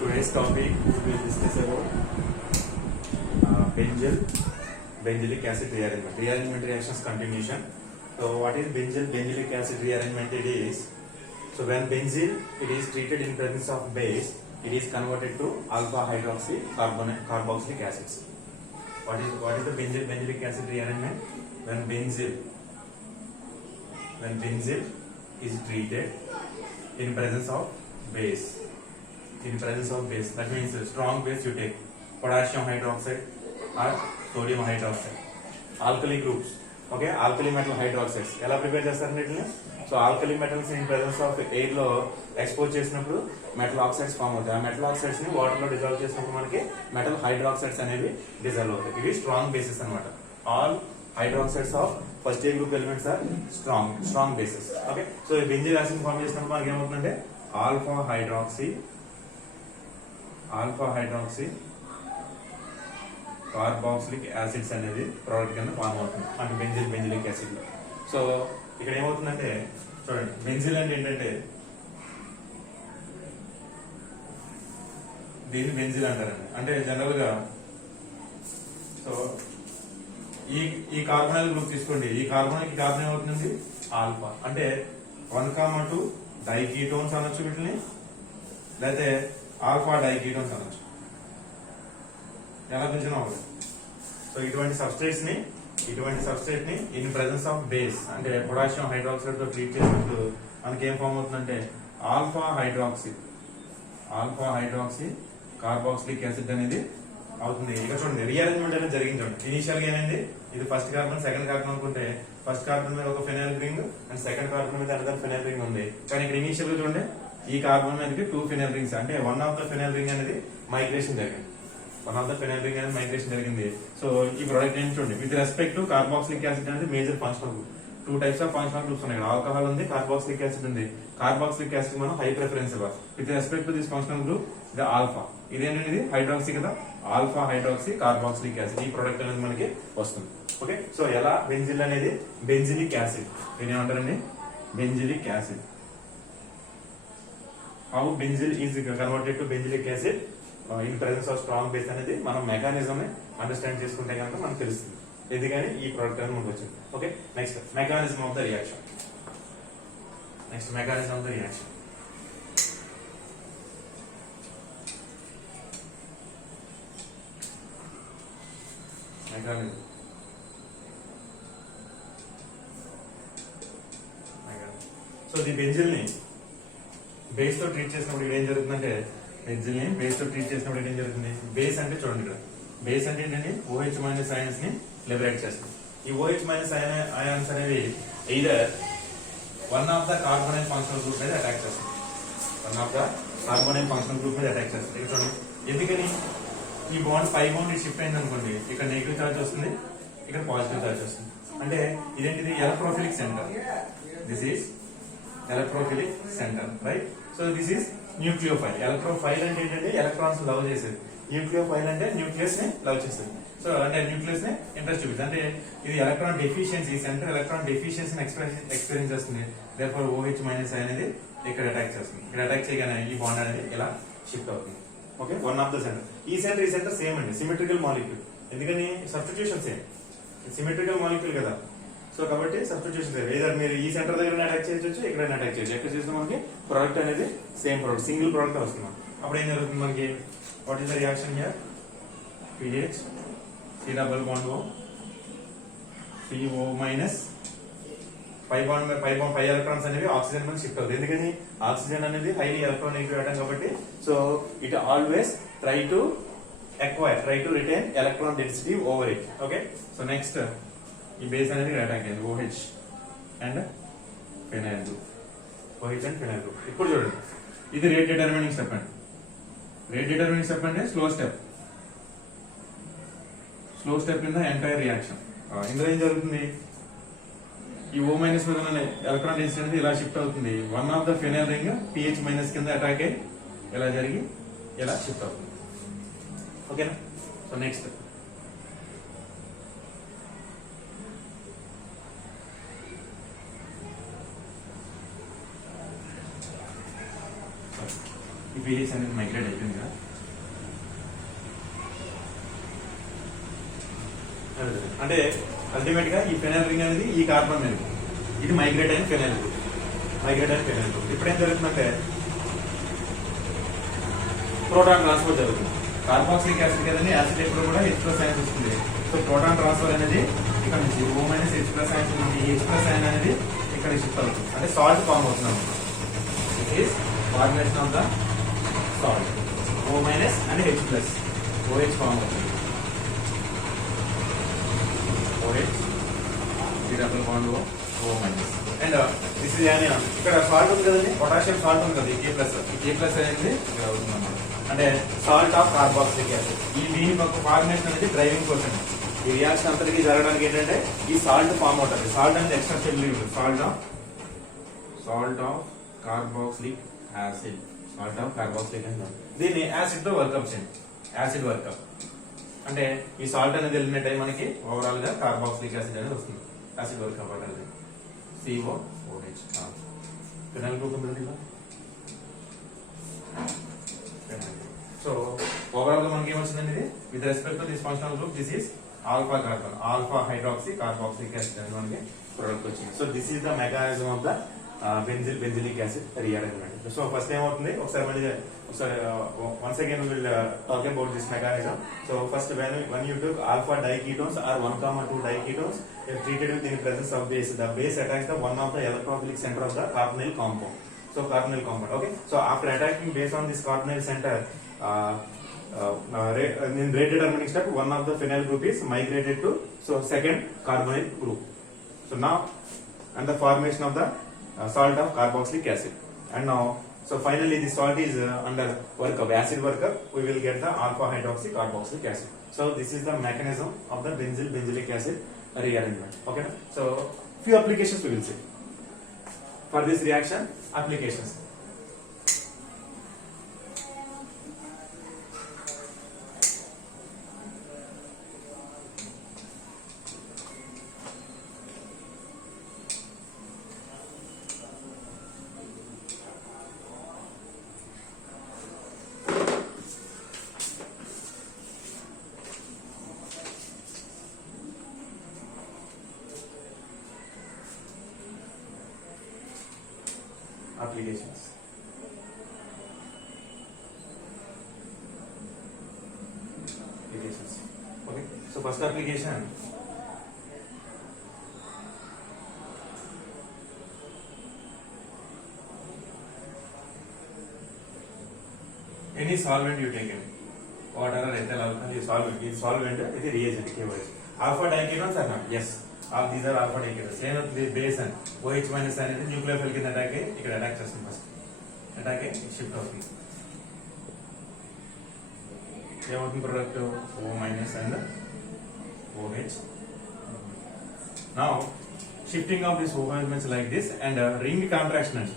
today's topic we will discuss about benzylic acid rearrangement reactions continuation. So what is benzylic acid rearrangement? It is, so when benzene it is treated in presence of base, it is converted to alpha hydroxy carboxylic acids. What is the benzylic acid rearrangement? When benzene is treated in presence of base. That means a strong base you take potassium hydroxide or sodium hydroxide. Alkali groups. Okay, alkali metal hydroxides. ఎలా prepare చేస్తారండి వీటిని? So alkali metals in presence of air లో expose చేసినప్పుడు metal oxides form అవుతాయి. ఆ metal oxides ని water లో dissolve చేసినప్పుడు మనకి మెటల్ హైడ్రాక్సైడ్స్ అనేవి డిజాల్వ్ అవుతాయి. ఇవి స్ట్రాంగ్ బేసెస్ అన్నమాట. All hydroxides of first A group elements are strong bases. Okay, so benzene acid form చేసినప్పుడు మనకి ఏమవుతుందంటే alpha hydroxy కార్బాక్సిలిక్ యాసిడ్స్ అనేది ప్రోడక్ట్ కింద ఫామ్ అవుతుంది అంటే బెంజిలిక్ యాసిడ్ లో. సో ఇక్కడ ఏమవుతుందంటే చూడండి, బెంజిల్ అంటే ఏంటంటే దీన్ని బెంజిల్ అంటారండి. అంటే జనరల్ గా సో ఈ కార్బోనైల్ గ్రూప్ తీసుకోండి. ఈ కార్బన్ ఏమవుతుంది ఆల్ఫా. అంటే 1,2 డైకీటోన్స్ అనొచ్చు వీటిని, లేకపోతే ఆల్ఫా డైకీటోన్స్ అనొచ్చు. ఎలా పిలిచినా అవుతుంది. సో ఇటువంటి సబ్స్ట్రేట్ ని ఇన్ ప్రెసెన్స్ ఆఫ్ బేస్ అంటే పొటాషియం హైడ్రాక్సైడ్ తో ట్రీట్ చేసినప్పుడు మనకి ఏం ఫామ్ అవుతుందంటే ఆల్ఫా హైడ్రాక్సీ కార్బాక్సిలిక్ యాసిడ్ అనేది అవుతుంది. ఇక చూడండి, రీఅరేంజ్మెంట్ అనేది జరిగింది. చూడండి, ఇనిషియల్ గా ఏమైంది, ఇది ఫస్ట్ కార్బన్ సెకండ్ కార్బన్ అనుకుంటే ఫస్ట్ కార్బన్ మీద ఒక phenyl ring and second carbon మీద అనదర్ ఫెనైల్ రింగ్ ఉంది. కానీ ఇక్కడ ఇనిషియల్ గా చూడండి, ఈ కార్బన్ మీదకి 2 ఫెనైల్ రింగ్స్ అంటే one of the phenyl ring అనేది మైగ్రేషన్ జరిగింది. సో ఈ ప్రోడక్ట్ ఏంటి చూడండి, with respect to carboxylic acid అనేది major functional group. 2 types of functional groups ఉన్నాయి. ఆల్కహాల్ ఉంది, కార్బాక్సిలిక్ యాసిడ్ ఉంది. కార్బాక్సిలిక్ యాసిడ్ మనం హై ప్రిఫరెన్స్ ఇవ్వాలి. With respect to this functional group the alpha. ఇదేంటంటే హైడ్రాక్సీ కదా, ఆల్ఫా హైడ్రాక్సీ కార్బాక్సిలిక్ యాసిడ్ ఈ product అనేది మనకి వస్తుంది. ఓకే, సో ఎలా బెంజిల్ అనేది బెంజిలిక్ యాసిడ్ దీని ఏమంటారండి, benzilic acid. How benzil is converted to benzilic acid in presence of strong base అనేది మనం మెకానిజం అండర్స్టాండ్ చేసుకుంటే కనుక మనకు తెలుస్తుంది. ఎందుకని ఈ ప్రోడక్ట్ అనేది మనకు వచ్చింది. Okay, next mechanism of the reaction. So the benzil ని బేస్ తో ట్రీట్ చేసినప్పుడు ఇక్కడ ఏం జరుగుతుందంటే బేస్ అంటే చూడండి, ఇక్కడ బేస్ అంటే ఏంటంటే OH మైనస్ అయాన్స్ ని లిబరేట్ చేస్తుంది. ఈ OH మైనస్ అయాన్స్ అనేవి either one of the carbonyl functional group మీద అటాక్ చేస్తుంది. ఇక్కడ చూడండి, ఎందుకని ఈ బాండ్ పై బాండ్ షిఫ్ట్ అయింది అనుకోండి, ఇక్కడ నెగిటివ్ చార్జ్ వస్తుంది, ఇక్కడ పాజిటివ్ చార్జ్ వస్తుంది. అంటే ఇదేంటిది electrophilic centre. This is electrophilic centre, right? So this is nucleophile. Electrophile అంటే ఏంటంటే ఎలక్ట్రాన్స్ లవ్ చేసేది, న్యూక్లియోఫైల్ అంటే న్యూక్లియస్ ని లవ్ చేసేది. సో అంటే న్యూక్లియస్ ని ఇంట్రెస్ట్ చూపిస్తుంది. అంటే ఇది ఎలక్ట్రాన్ డెఫిషియన్సీ సెంటర్ ఎలక్ట్రాన్ డెఫిషియన్సీని ఎక్స్పీరియన్స్ చేస్తుంది. దేర్ఫోర్ OH మైనస్ అనేది ఇక్కడ అటాక్ చేస్తుంది. ఇక్కడ అటాక్ చేయగానే ఈ బాండ్ అనేది ఇలా షిఫ్ట్ అవుతుంది. Okay, one of the centre. ఈ సెంటర్ సేమ్ అండి, సిమెట్రికల్ మాలిక్యూల్. ఎందుకని సబ్స్టిట్యూషన్ సేమ్, సిమెట్రికల్ మాలిక్యూల్ కదా. సో కాబట్టి సబ్స్టిట్యూషన్ సేమ్. ఏదైనా మీరు ఈ సెంటర్ దగ్గర అటాక్ చేయొచ్చు, ఇక్కడ అటాక్ చేయొచ్చు. ఎక్కడ చేస్తే మనకి ప్రోడక్ట్ అనేది సేమ్ ప్రోడక్ట్, సింగిల్ ప్రోడక్ట్ వస్తుంది. అప్పుడు ఏం జరుగుతుంది మనకి, what is the reaction here, PH C double bond O CO minus pi electrons అనేవి ఆక్సిజన్ మీద షిఫ్ట్ అవుతుంది. ఎందుకని ఆక్సిజన్ అనేది హైలీ ఎలక్ట్రోనెగేటివ్ ఆటం కాబట్టి. So it always try to retain electron density over it. Okay, so next ఈ base అనేది attack అయింది, OH and phenyl group. ఇప్పుడు చూడండి, ఇది రేట్ డిటర్మినింగ్ స్టెప్ అండి. అంటే slow step in the entire reaction. ఇందులో ఏం జరుగుతుంది, ఈ O మైనస్ మీద ఎలక్ట్రాన్ డెన్సిటీ అనేది ఇలా షిఫ్ట్ అవుతుంది. One of the phenyl ring PH minus కింద అటాక్ అయ్యి ఇలా జరిగి ఇలా షిఫ్ట్ అవుతుంది. ఓకేనా? సో నెక్స్ట్ ఈ pH అనేది మైగ్రేట్ అయిపోయింది కదా. అంటే అల్టిమేట్ గా ఈ ఫెనైల్ రింగ్ అనేది ఈ కార్బన్ మీద ఇది మైగ్రేట్ అయిన ఫెనైల్ గ్రూప్. ఇప్పుడు ఏం జరుగుతుందంటే ప్రోటాన్ ట్రాన్స్ఫర్ జరుగుతుంది. కార్బాక్సిలిక్ యాసిడ్ కదండి, యాసిడ్ ఎప్పుడు కూడా H+ అయాన్ వస్తుంది. సో ప్రోటాన్ ట్రాన్స్ఫర్ అనేది ఇక్కడ నుంచి O- H+ అయాన్ నుంచి ఈ H+ అయాన్ అనేది ఇక్కడ షిఫ్ట్ అవుతుంది. అంటే సాల్ట్ ఫామ్ అవుతుంది అన్నమాట. It is formation of the salt. O- and H+, OH form అవుతుంది. OH ఈ double bond O and this is anion. ఇక్కడ సాల్ట్ ఉంది కదండి, పొటాషియం సాల్ట్ ఉంది కదా, K+ అనేది ఇక్కడ అవుతుంది అన్నమాట. అంటే సాల్ట్ ఆఫ్ కార్బాక్సిలిక్ యాసిడ్. ఈ దీని యొక్క ఫార్మేషన్ అనేది డ్రైవింగ్ పర్సన్. ఈ రియాక్షన్ అంతటికి జరగడానికి ఏంటంటే ఈ సాల్ట్ ఫామ్ అవుతుంది. సాల్ట్ అనేది extra cellular. Salt of carboxylic acid. దీన్ని యాసిడ్ తో వర్కప్ చేయండి. యాసిడ్ వర్కప్ అంటే ఈ సాల్ట్ అనేది వెళ్ళిన టైం మనకి ఓవరాల్ గా కార్బాక్సిలిక్ యాసిడ్ అనేది వస్తుంది. యాసిడ్ వర్కప్ అనేది COOH. ఫినైల్ గ్రూప్ ఉంది. సో ఓవరాల్ గా మనకి ఏమొచ్చిందండి ఇది with respect to this functional group this is alpha carbon, alpha hydroxy carboxylic acid అని మనకి ప్రొడక్ట్ వచ్చింది. So this is the mechanism of the benzilic acid rearrangement. So first ఏమవుతుంది ఒకసారి once again will talk about this mechanism. So first when you took alpha diketones or 1,2 diketones if treated with in presence of base, the base attacks the one of the electrophilic center of the carbonyl compound. So carbonyl compound, okay. So after attacking base on this carbonyl center, in rate determining step, one of the phenyl group is migrated to second carbonyl group. So now and the formation of the salt of carboxylic acid. And now so finally the salt is under workup, acid workup, we will get the alpha hydroxy carboxylic acid. So this is the mechanism of the benzylic acid rearrangement. Okay, so few applications we will see for this reaction. Applications. Applications. Okay. So first application. Any solvent you take in, water or ethyl alcohol, you solvent. This solvent is a reagent. Alpha diketones are not. Yes. All these are alpha diketones. Same with the base and OH- అనేది న్యూక్లియోఫిల్ కింద attack అయ్యి ఇక్కడ attack చేస్తుంది. First attack అయ్యి shift అవుతుంది. ఏమవుతుంది product O- and OH. Now shifting of this OH means like this and ring contraction అండి.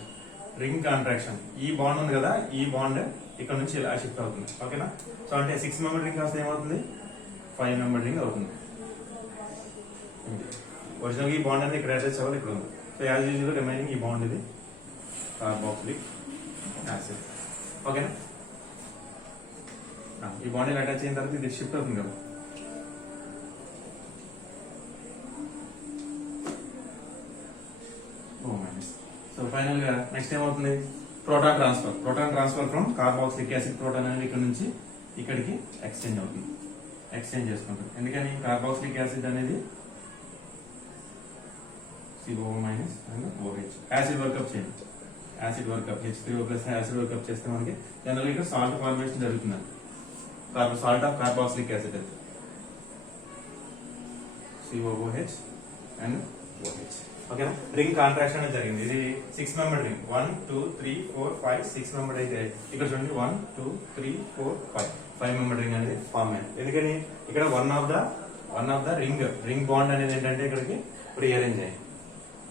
Ring contraction. ఈ బాండ్ ఉంది కదా, ఈ బాండ్ ఇక్కడ నుంచి ఇలా షిఫ్ట్ అవుతుంది. ఓకేనా. సో అంటే 6 మెంబర్ రింగ్ కాస్త ఏమవుతుంది 5 మెంబర్ రింగ్ అవుతుంది. ఒరిజినల్ ఈ బాండ్ అనేది ఇక్కడ అటాచ్ అవ్వాలి, ఇక్కడ ఉంది. సో యాజ్ యూజువల్ రిమైనింగ్ ఈ బాండ్ ఇది కార్బాక్సిలిక్ యాసిడ్. ఓకేనా. ఈ బాండ్ ఇలా అటాచ్ అయిన తర్వాత ఇది షిఫ్ట్ అవుతుంది కదా. సో ఫైనల్ గా నెక్స్ట్ ఏమవుతుంది proton transfer from carboxylic acid proton అనేది ఇక్కడ నుంచి ఇక్కడికి ఎక్స్చేంజ్ అవుతుంది. ఎక్స్చేంజ్ చేసుకుంటుంది. ఎందుకని కార్బాక్సిలిక్ యాసిడ్ అనేది CO- and OH acid workup చేయండి. Acid workup H3O+ acid workup చేస్తే మనకి జనరల్ గా సాల్ట్ ఫార్మేషన్ జరుగుతుంది. సాల్ట్ ఆఫ్ కార్బాక్సిలిక్ యాసిడ్ అయితే COOH and OH. ఓకేనా. రింగ్ కాంట్రాక్షన్ అనేది జరిగింది. ఇది 6 మెంబర్ రింగ్. 1 2 3 4 5 6 మెంబర్ అయితే ఇక్కడ చూడండి 1 2 3 4 5 మెంబర్ రింగ్ అనేది ఫామ్ అయింది. ఎందుకని ఇక్కడ one of the ring bond అనేది ఏంటంటే ఇక్కడికి రీఅరేంజ్ అయ్యింది.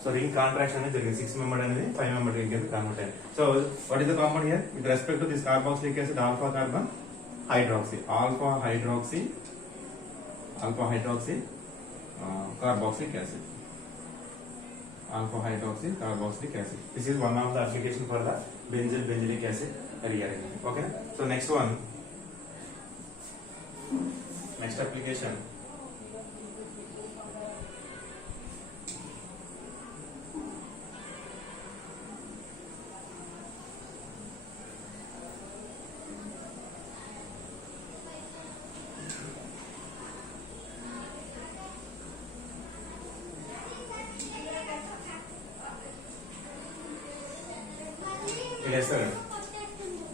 సో రింగ్ కాంట్రాక్షన్ అనేది జరిగింది. 6 మెంబర్ అనేది 5 మెంబర్ రింగ్ కింద కన్వర్ట్ అయింది. So what is the compound here with respect to this carboxylic acid alpha carbon hydroxy carboxylic acid alpha hydroxy carboxylic acid. This is one of the application for the benzylic acid rearrangement. Okay, so next application.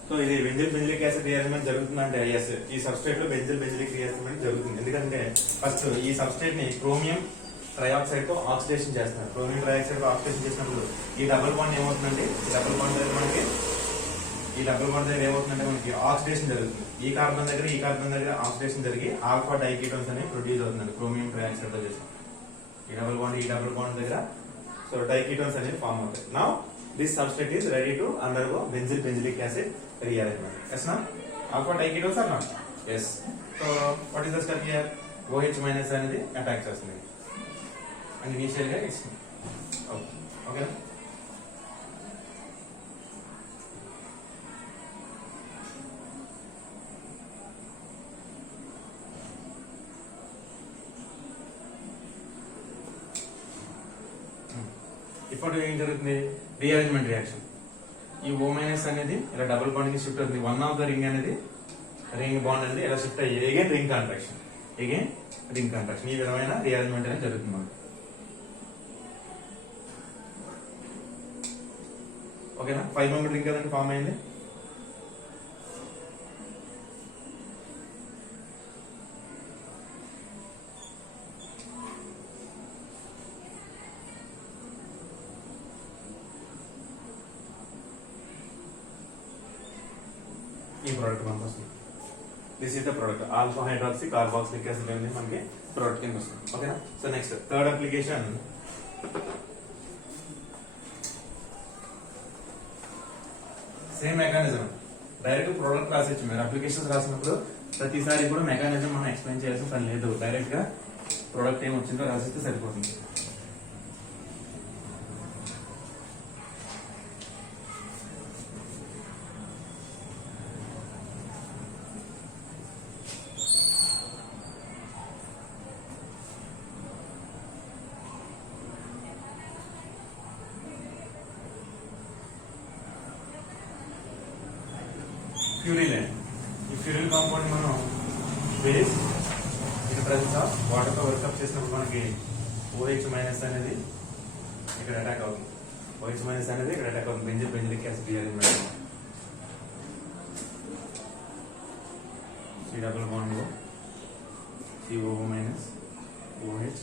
So ఇది బెంజిలిక్ acid రియారేంజ్మెంట్ జరుగుతుందంటే yes, ఈ substrate లో బెంజిలిక్ రియారేంజ్మెంట్ జరుగుతుంది. ఎందుకంటే first ఈ substrate ని chromium trioxide తో oxidation చేస్తున్నారు. క్రోమియం ట్రైఆక్సైడ్ తో ఆక్సిడేషన్ చేసినప్పుడు ఈ డబుల్ బాండ్ ఏమవుతుందంటే ఈ డబుల్ బాండ్ దగ్గర ఏమవుతుందంటే మనకి ఆక్సిడేషన్ జరుగుతుంది. ఈ కార్బన్ దగ్గర ఆక్సిడేషన్ జరిగి ఆల్ఫా డైకీటోన్స్ అనేవి ప్రొడ్యూస్ అవుతుంది క్రోమియం ట్రైఆక్సైడ్ తో చేసిన ఈ డబుల్ బాండ్ దగ్గర. సో డైకీటోన్స్ అనేవి ఫామ్ అవుతాయి. Now this substrate is ready to undergo benzylic acid rearrangement. Yes, now alpha diketones or not? Yes. So what is the step here? OH minus అనేది attack చేస్తుంది and initially it's okay. ఇప్పుడు ఏం జరుగుతుంది? Rearrangement reaction. ఈ O- అనేది ఇలా double bond కి shift అవుతుంది. వన్ ఆఫ్ ద రింగ్ అనేది రింగ్ బాండ్ అనేది ఇలా షిఫ్ట్ అయ్యి అగైన్ రింగ్ కాంట్రాక్షన్. ఈ విధమైన రీఅరేంజ్మెంట్ అనేది జరుగుతుంది మనకి. ఓకేనా? 5 మెంబర్ రింగ్ కదండి ఫామ్ అయింది. ఈ ప్రోడక్ట్ మనకు వస్తుంది. This is the product alpha hydroxy carboxylic acid అనేది మనకి ప్రోడక్ట్ కింద వస్తుంది. ఓకేనా? So next third application. Same mechanism direct product రాసేచ్చు. మీరు అప్లికేషన్స్ రాసినప్పుడు ప్రతిసారి కూడా మెకానిజం మనం ఎక్స్ప్లెయిన్ చేయాల్సిన పని లేదు. డైరెక్ట్ గా ప్రోడక్ట్ ఏం వచ్చిందో రాసిస్తే సరిపోతుంది. ఫ్యూరిల్ ఈ ఫ్యూరిల్ కాంపౌండ్ మనం base in presence of water తో వర్కప్ చేసినప్పుడు మనకి OH మైనస్ అనేది ఇక్కడ అటాక్ అవుతుంది. OH మైనస్ అనేది ఇక్కడ అటాక్ అవుతుంది. Benzilic acid rearrangement. C double bond O COO minus OH.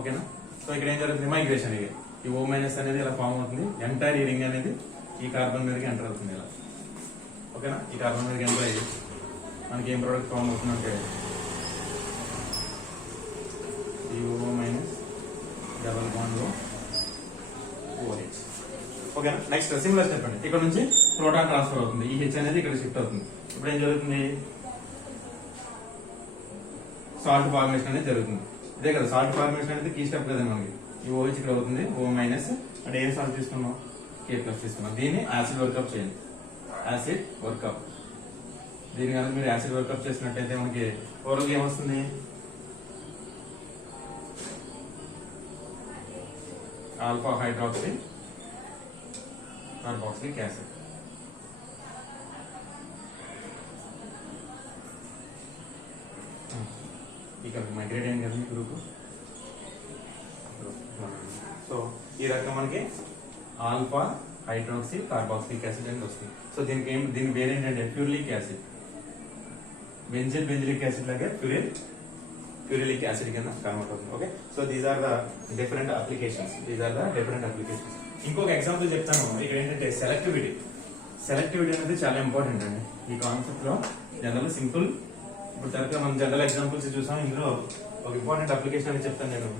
ఓకేనా? సో ఇక్కడ ఏం జరుగుతుంది? మైగ్రేషన్. ఈ O మైనస్ అనేది ఇలా ఫామ్ అవుతుంది. ఎంటైర్ ఈ రింగ్ అనేది ఈ కార్బన్ మీదకి ఎంటర్ అవుతుంది ఇలా. ఓకేనా? ఈ కార్బన్ మీదకి ఎంటర్ అయ్యి మనకి ఏం ప్రోడక్ట్ ఫామ్ అవుతుందంటే COO minus double bond OH. ఓకేనా? నెక్స్ట్ సిమిలర్ స్టెప్ అండి. ఇక్కడ నుంచి ప్రోటాన్ ట్రాన్స్ఫర్ అవుతుంది. ఈ H అనేది ఇక్కడ షిఫ్ట్ అవుతుంది. ఇప్పుడు ఏం జరుగుతుంది? సాల్ట్ ఫార్మేషన్ అనేది జరుగుతుంది. ఇదే కదా సాల్ట్ ఫార్మేషన్ అనేది కీ స్టెప్ కదా మనకి. ఈ OH ఇక్కడ అవుతుంది. O మైనస్ అంటే ఏం సాల్ట్ తీసుకున్నాం? K+ తీసుకున్నాం. దీన్ని యాసిడ్ వర్కప్ చేయండి. Acid workup. దీని కనుక మీరు యాసిడ్ వర్కప్ చేసినట్టయితే మనకి ఓవరాల్ ఏమొస్తుంది? Alpha hydroxy carboxylic acid. ఇక మైగ్రేట్ అయింది కదా మీ గ్రూప్. సో ఈ రకంగా మనకి ఆల్ఫా హైడ్రాక్సీ కార్బాక్సిలిక్ యాసిడ్ అనేది వస్తుంది. సో దీని పేరు ఏంటంటే ఫ్యూరిలిక్ యాసిడ్. బెంజిలిక్ యాసిడ్ లాగే ఫ్యూరిలిక్ యాసిడ్ కింద కన్వర్ట్ అవుతుంది. Okay, so these are the different applications. ఇంకొక ఎగ్జాంపుల్ చెప్తాను. ఇక్కడ ఏంటంటే సెలెక్టివిటీ అనేది చాలా ఇంపార్టెంట్ అండి ఈ కాన్సెప్ట్ లో. జనరల్ సింపుల్ ఇప్పుడు తరచుగా మనం జనరల్ ఎగ్జాంపుల్స్ చూసాం. ఇందులో ఒక ఇంపార్టెంట్ అప్లికేషన్ అని చెప్తాను నేను.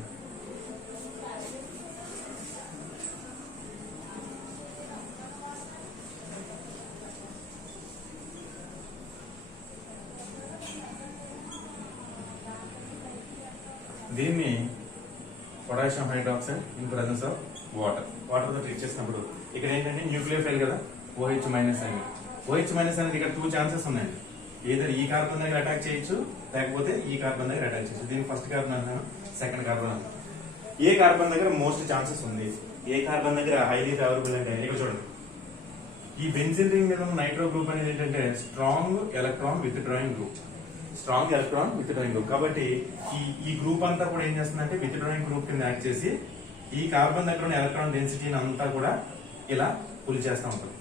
దీన్ని potassium hydroxide in presence of water. Water తో ట్రీట్ చేసినప్పుడు ఇక్కడ ఏంటంటే న్యూక్లియోఫైల్ కదా, OH మైనస్ అని. OH మైనస్ అనేది ఇక్కడ 2 ఛాన్సెస్ ఉన్నాయండి. ఏదర్ ఈ కార్బన్ దగ్గర అటాక్ చేయొచ్చు, లేకపోతే ఈ కార్బన్ దగ్గర అటాక్ చేయొచ్చు. దీనికి ఫస్ట్ కార్బన్ అంటాను, సెకండ్ కార్బన్ అంటాను. ఏ కార్బన్ దగ్గర మోస్ట్ ఛాన్సెస్ ఉంది, ఏ కార్బన్ దగ్గర హైలీ ఫేవరబుల్ అంటే ఇక్కడ చూడండి. ఈ బెంజిన్ రింగ్ మీద ఉన్న నైట్రో గ్రూప్ అనేది ఏంటంటే strong electron with drawing group. Strong electron with drawing group. కాబట్టి ఈ గ్రూప్ అంతా కూడా ఏం చేస్తుందంటే విత్ డ్రాయింగ్ గ్రూప్ కింద యాక్ట్ చేసి ఈ కార్బన్ దగ్గర ఉన్న ఎలక్ట్రాన్ డెన్సిటీని అంతా కూడా ఇలా పుల్ చేస్తూ ఉంటుంది.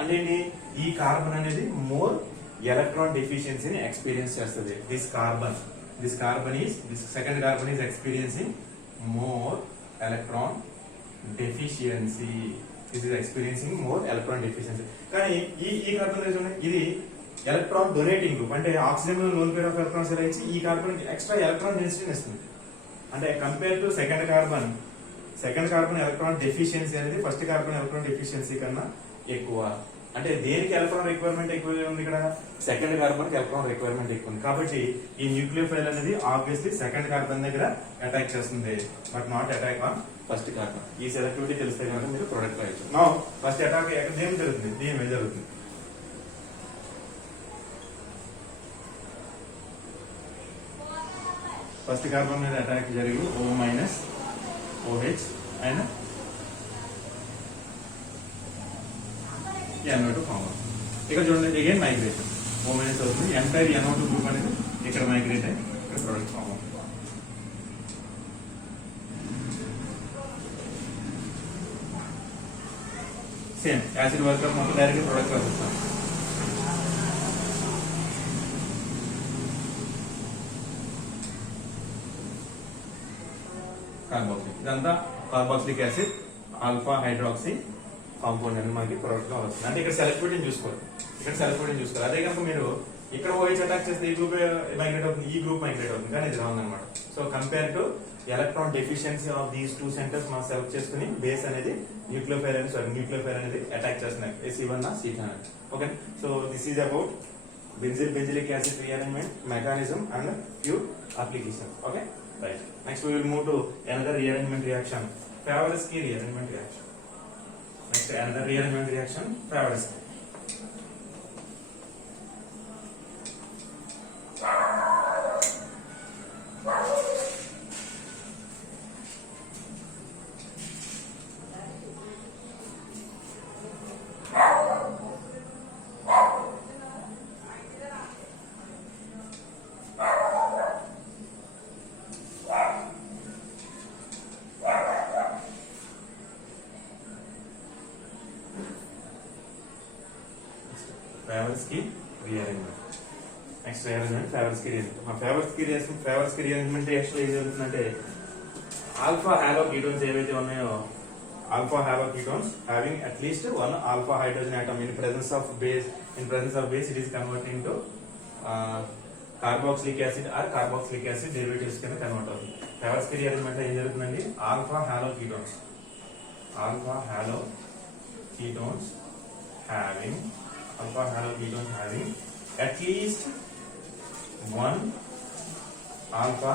అంటే ఏంటి, ఈ కార్బన్ అనేది మోర్ ఎలక్ట్రాన్ డెఫిషియన్సీని ఎక్స్పీరియన్స్ చేస్తుంది. This second carbon is experiencing more electron deficiency. This is experiencing more electron deficiency. కానీ ఈ కార్బన్ చూడండి, ఇది ఎలక్ట్రాన్ డొనేటింగ్ గ్రూప్. అంటే oxygen lone pair of electrons ఇలా ఇచ్చి ఈ కార్బన్ ఎక్స్ట్రా ఎలక్ట్రాన్ డెన్సిటీని ఇస్తుంది. అంటే compare to second carbon electron deficiency అనేది ఫస్ట్ కార్బన్ ఎలక్ట్రాన్ డెఫిషియన్సీ కన్నా ఎక్కువ. అంటే దేనికి ఎలక్ట్రాన్ రిక్వైర్మెంట్ ఎక్కువ ఉంది, ఇక్కడ సెకండ్ కార్బన్ కి ఎలక్ట్రాన్ రిక్వైర్మెంట్ ఎక్కువ ఉంది. కాబట్టి ఈ న్యూక్లియోఫైల్ అనేది ఆబ్వియస్లీ సెకండ్ కార్బన్ దగ్గర అటాక్ చేస్తుంది, but not attack on first carbon. ఈ సెలెక్టివిటీ తెలిస్తే కనుక మీరు ప్రొడక్ట్ రాయొచ్చు. నా ఫస్ట్ అటాక్ దేని జరుగుతుంది, దీని మీద జరుగుతుంది. ఫస్ట్ కార్బన్ మీద అటాక్ జరిగి O minus OH and NO2 form అవుతుంది. ఇక్కడ చూడండి, అగైన్ మైగ్రేషన్ O మైనస్ అవుతుంది. ఎంటైర్ NO2 గ్రూప్ అనేది ఇక్కడ మైగ్రేట్ అయ్యి ఇక్కడ ప్రొడక్ట్ ఫామ్ అవుతుంది. సేమ్ యాసిడ్ వర్క్ మొత్తం డైరెక్ట్ ప్రొడక్ట్ వస్తాం. కార్బాక్సిలిక్, ఇదంతా carboxylic acid alpha hydroxy compound అనేది మనకి ప్రొడక్ట్ గా వస్తుంది. అంటే ఇక్కడ సెలెక్టివిటీని చూసుకోవాలి, అదే కనుక మీరు ఇక్కడ OH అటాక్ చేస్తే ఈ గ్రూప్ మైగ్రేట్ అవుతుంది, ఈ గ్రూప్ మైగ్రేట్ అవుతుంది, కానీ ఇది రాంగ్ అనమాట. So compare to electron deficiency of these 2 centres మనం సెలెక్ట్ చేసుకుని బేస్ అనేది న్యూక్లియోఫైల్ అనేది అటాక్ చేస్తున్నాయి. C1 C10. Okay, so this is about benzylic acid rearrangement mechanism and few applications. Okay, right. Next we will move to another rearrangement reaction, Favorsky rearrangement reaction. Next another rearrangement reaction, Favorsky. Favorsky rearrangement. Next rearrangement, Favorsky rearrangement. Favorsky rearrangement actually ఏం జరుగుతుందంటే alpha హాలోకీటోన్స్ ఏవైతే ఉన్నాయో, alpha హాలోకీటోన్స్ having at least one alpha hydrogen atom in presence of base it is converting to carboxylic acid or carboxylic acid derivatives కింద convert అవుతుంది. Favorsky rearrangement ఏం జరుగుతుందండి, alpha హాలోకీటోన్స్ having at least one alpha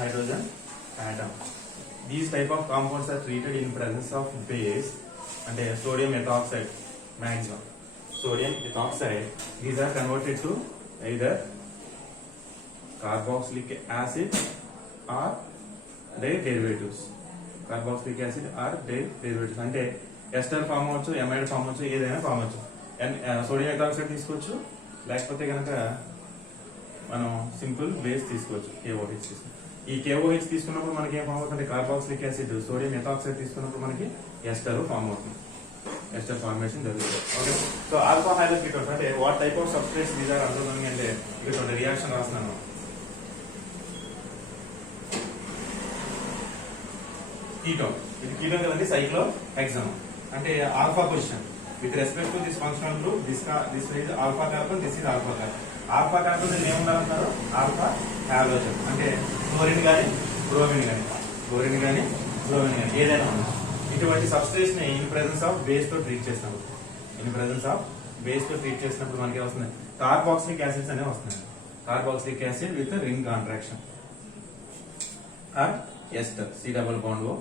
hydrogen atom. These type of compounds are treated in presence of base and sodium ethoxide maximum. Sodium ethoxide, these are converted to either carboxylic acid or their derivatives. అంటే ester form అవచ్చు, amide form అవచ్చు, ఏదైనా form అవచ్చు. Sodium ఎథాక్సైడ్ తీసుకోవచ్చు, లేకపోతే కనుక మనం simple base తీసుకోవచ్చు, KOH తీసుకోవచ్చు. ఈ KOH తీసుకున్నప్పుడు మనకి ఏం ఫామ్ అవుతుంది, కార్బాక్సిలిక్ యాసిడ్. సోడియం ఎథాక్సైడ్ తీసుకున్నప్పుడు మనకి ఎస్టర్ ఫామ్ అవుతుంది, ఎస్టర్ ఫార్మేషన్ జరుగుతుంది. ఓకే, సో ఆల్ఫా హాలోకీటోన్స్ అంటే what type of substrates these are undergoing అంటే ఇక్కడ రియాక్షన్ రాస్తున్నాను. కీటోన్, ఇది కీటోన్ కదండి, సైక్లోహెక్సానోన్. అంటే alpha position with respect to this functional group, this is alpha carbon, this is alpha carbon. Alpha carbon ఏముండాలంటారు, alpha halogen. అంటే chlorine కానీ bromine కానీ ఏదైనా ఉండదు. ఇటువంటి సబ్స్ట్రేట్స్ ని ఇన్ ప్రెసెన్స్ ఆఫ్ బేస్ తో ట్రీట్ చేసినప్పుడు మనకి వస్తుంది కార్బాక్సిలిక్ యాసిడ్స్ అనేవి వస్తున్నాయి. carboxylic acid with a ring contraction or ester, C double bond O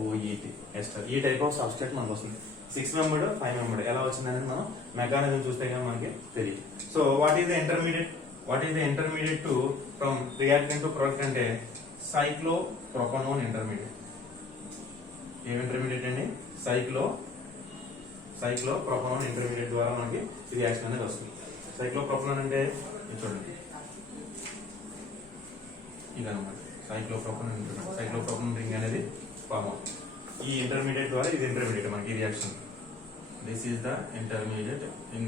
OET ester. ఈ టైప్ ఆఫ్ సబ్స్ట్రేట్ మనకు వస్తుంది. 6 మెంబర్డ్ 5 మెంబర్డ్ ఎలా వచ్చిందని మనం మెకానిజం చూస్తే కానీ మనకి తెలియదు. So what is the intermediate to from reactant to product అంటే సైక్లోప్రొపనోన్ ఇంటర్మీడియట్. ఏం ఇంటర్మీడియట్ అండి? సైక్లోప్రొపనోన్ ఇంటర్మీడియట్ ద్వారా మనకి రియాక్షన్ అనేది వస్తుంది. సైక్లోప్రొపనోన్ అంటే చూడండి ఇదన్నమాట సైక్లోప్రొపనోన్ రింగ్ అనేది ఫామ్ అవుతుంది. ఈ ఇంటర్మీడియట్ ద్వారా ఇది ఇంటర్మీడియట్ మనకి reaction. This is the intermediate in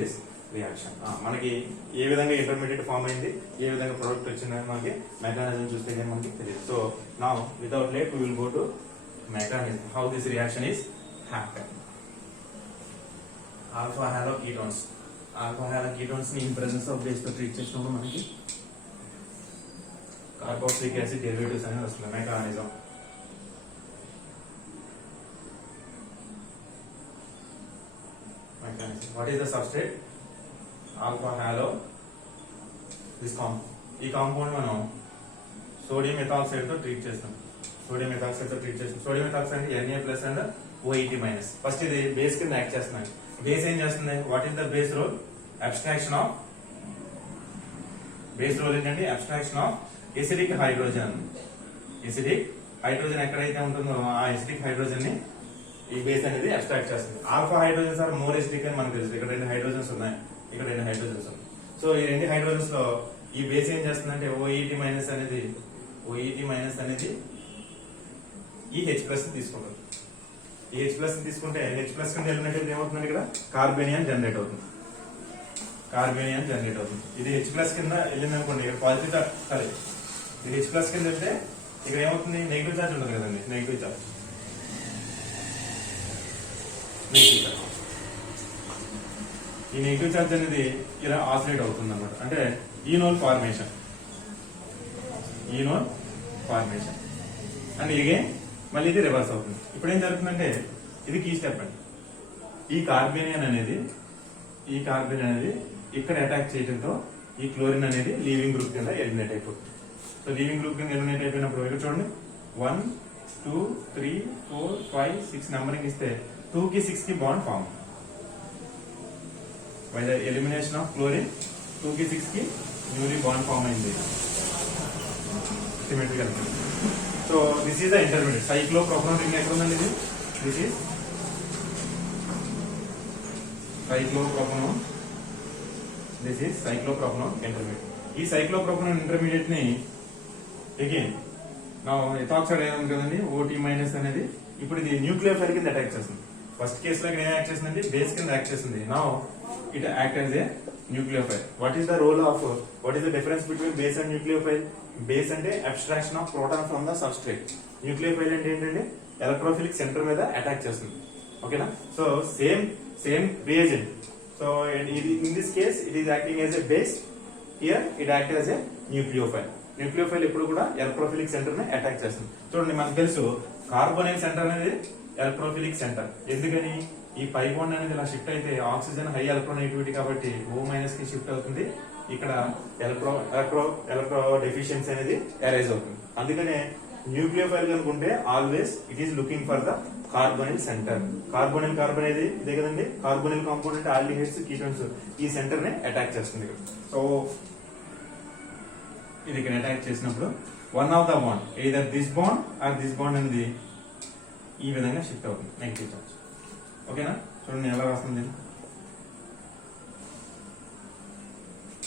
this reaction. మనకి ఏ విధంగా ఇంటర్మీడియట్ ఫామ్ అయింది, ఏ విధంగా ప్రొడక్ట్ వచ్చిందని మనకి మెకానిజం చూస్తే మనకి తెలియదు. So now without late we will go to mechanism how this reaction is happen. Alpha halo ketones ని ఇన్ ప్రెసెన్స్ ఆఫ్ బేస్ తో ట్రీట్ చేసినప్పుడు మనకి కార్బాక్సిలిక్ యాసిడ్ డెరివేటివ్స్ అనేది వస్తుంది. Mechanism what is the substrate? Alpha halo this compound. ఈ compound మనం sodium methoxide తో treat చేస్తాం. సోడియం మెథాక్సైడ్ అంటే Na plus and OET minus. First ఇది బేస్ కింద యాక్ట్ చేస్తున్నాయి. బేస్ ఏం చేస్తుంది? What is the base role? Abstraction of ఏంటంటే అబ్స్ట్రాక్షన్ ఆఫ్ ఎసిడిక్ హైడ్రోజన్ ఎక్కడైతే ఉంటుందో ఆ ఎసిడిక్ హైడ్రోజన్ ని ఈ బేస్ అనేది అబ్స్ట్రాక్ట్ చేస్తుంది. Alpha hydrogens are more acidic అని మనకు తెలుసు. ఇక్కడ 2 హైడ్రోజన్స్ ఉన్నాయి, ఇక్కడ 2 హైడ్రోజన్స్ ఉన్నాయి. సో ఈ 2 హైడ్రోజన్స్ లో ఈ బేస్ ఏం చేస్తుందంటే OET మైనస్ అనేది ఈ H ప్లస్ తీసుకుంటుంది. ఈ H ప్లస్ తీసుకుంటే H ప్లస్ కింద ఎలిమినేట్ ఏమవుతుంది? ఇక్కడ కార్బేనియన్ జనరేట్ అవుతుంది. ఇది H ప్లస్ కింద వెళ్ళింది అనుకోండి, ఇక్కడ పాజిటివ్ చార్జ్ సరే ఇది H ప్లస్ కింద వెళ్తే ఇక్కడ ఏమవుతుంది? నెగిటివ్ చార్జ్ ఉంటుంది కదండి, నెగిటివ్ చార్జ్ ఈ నెగిటివ్ చార్జ్ అనేది ఇలా ఆసిలేట్ అవుతుంది అనమాట. అంటే ఈనోల్ ఫార్మేషన్ అండ్ ఇగే మళ్ళీ ఇది రివర్స్ అవుతుంది. ఇప్పుడు ఏం జరుగుతుందంటే ఇది కీ స్టెప్ అండి. ఈ కార్బేనియన్ అనేది ఇక్కడ అటాక్ చేయడంతో ఈ క్లోరిన్ అనేది లీవింగ్ గ్రూప్ కింద ఎలిమినేట్ అయిపోతుంది. సో లీవింగ్ గ్రూప్ కింద ఎలిమినేట్ అయిపోయినప్పుడు ఇక్కడ చూడండి 1 2 3 4 5 6 నెంబరింగ్ ఇస్తే 2 కి 6 కి bond form. By the elimination of chlorine 2 కి 6 కి న్యూలీ బాండ్ ఫామ్ అయింది symmetrical. So this is the intermediate. Cyclopropanone ring ఎక్కడ ఉందండి? This is cyclopropanone intermediate. ఈ సైక్లోప్రొపనోన్ ఇంటర్మీడియట్ ని అగైన్ నా ఎథాక్సైడ్ ఏముంది కదండి, OT మైనస్ అనేది ఇప్పుడు ఇది న్యూక్లియోఫైల్ కింద అటాక్ చేస్తుంది. ఫస్ట్ కేసులో ఏం యాక్ట్ చేసిందంటే బేస్ కింద యాక్ట్ చేస్తుంది. Now it act as a nucleophile. What is the difference between base and nucleophile? Base అంటే abstraction of proton from the substrate. Nucleophile అంటే ఏంటంటే ఎలక్ట్రోఫిలిక్ సెంటర్ మీద అటాక్ చేస్తుంది. ఓకేనా? So same reagent. So in this case it is acting as a base, here it act as a nucleophile. Nucleophile ఎప్పుడు కూడా electrophilic centre ని attack చేస్తుంది. చూడండి మనకు తెలుసు కార్బోనైల్ సెంటర్ అనేది ఎలక్ట్రోఫిలిక్ సెంటర్. ఎందుకని? ఈ పై బాండ్ అనేది ఇలా షిఫ్ట్ అయితే ఆక్సిజన్ హై ఎలక్ట్రోనెగటివిటీ కాబట్టి O మైనస్ కి షిఫ్ట్ అవుతుంది. ఇక్కడ ఎలక్ట్రో డెఫిషియన్సీ అనేది అరైజ్ అవుతుంది. అందుకనే న్యూక్లియోఫైల్ అనుకుంటే always it is looking for the carbonyl centre. Carbon అనేది ఇదే కదండి. కార్బోనిల్ కాంపోనెంట్ ఆల్డిహైడ్స్, కీటోన్స్ ఈ సెంటర్ ని అటాక్ చేస్తుంది. సో ఇది ఇక్కడ అటాక్ చేసినప్పుడు one of the bond either this bond or this bond అనేది ఈ విధంగా షిఫ్ట్ అవుతుంది నెగిటివ్ చార్జ్. ఓకేనా? చూడండి ఎలా వస్తుంది.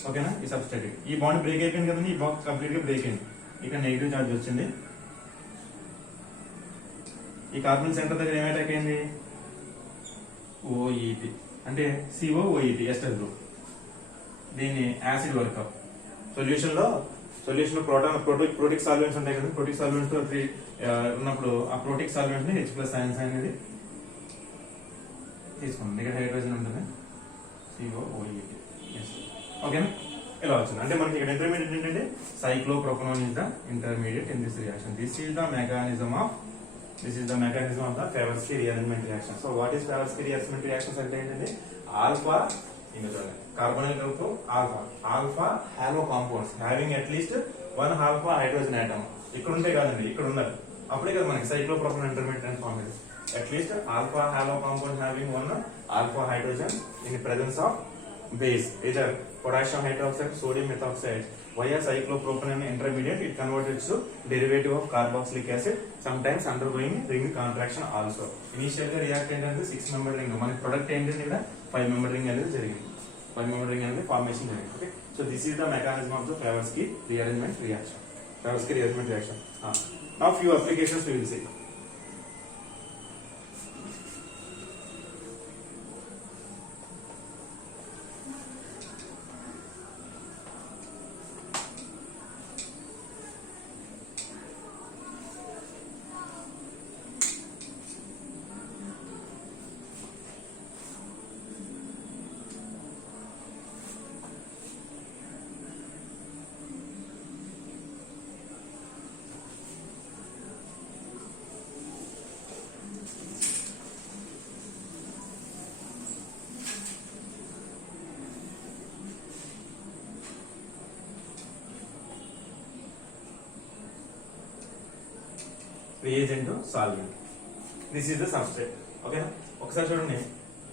ఓకేనా? ఈ సబ్స్ట్రేట్ ఈ బాండ్ బ్రేక్ అయిపోయింది కదండి. ఈ బాండ్ కంప్లీట్ గా బ్రేక్ అయింది. ఇక్కడ నెగిటివ్ చార్జ్ వచ్చింది. ఈ కార్బన్ సెంటర్ దగ్గర ఏం అటాక్ అయింది? OET అంటే COOET ఎస్టర్ గ్రూప్. దీన్ని acid workup solution protic solvents ఉంటాయి కదా. ప్రోటిక్ సాల్వెంట్స్ తో ఉన్నప్పుడు ఆ ప్రోటిక్ సాల్వెంట్ ని H+ సైన్స్ అనేది తీసుకోండి. ఇక్కడ హైడ్రోజన్ ఉంటుంది COOET. ఓకేనా? ఇలా వచ్చింది. అంటే మనకి ఇక్కడ ఇంటర్మీడియట్ ఏంటంటే cyclopropanone is the intermediate in this reaction. This is the mechanism of the Favorsky rearrangement reaction. So what is Favorsky rearrangement reactions అంటే ఏంటంటే ఆల్ఫా ఇంకా చూడండి carbonyl group alpha alpha hollow compounds having at least 1 alpha hydrogen atom ఇక్కడ ఉంటే కాదండి ఇక్కడ ఉండాలి అప్పుడే కదా మనకి సైక్లోప్రోపేన్ ఇంటర్మీడియట్ అని ఫామ్ అయ్యింది at least alpha hollow compound having 1 alpha hydrogen in presence of base either potassium hydroxide sodium methoxide via cyclopropane intermediate it converted to derivative of carboxylic acid sometimes undergoing ring contraction also initially reactant and 6 member ring మన product ఏంటంటే ఇక్కడ 5 member ring అనేది జరిగింది 5 member ring అనేది formation జరిగింది okay so this is the mechanism of the Favorsky rearrangement reaction Favorsky rearrangement reaction now few applications we will see reagent solvent this is the substrate ఓకేనా ఒకసారి చూడండి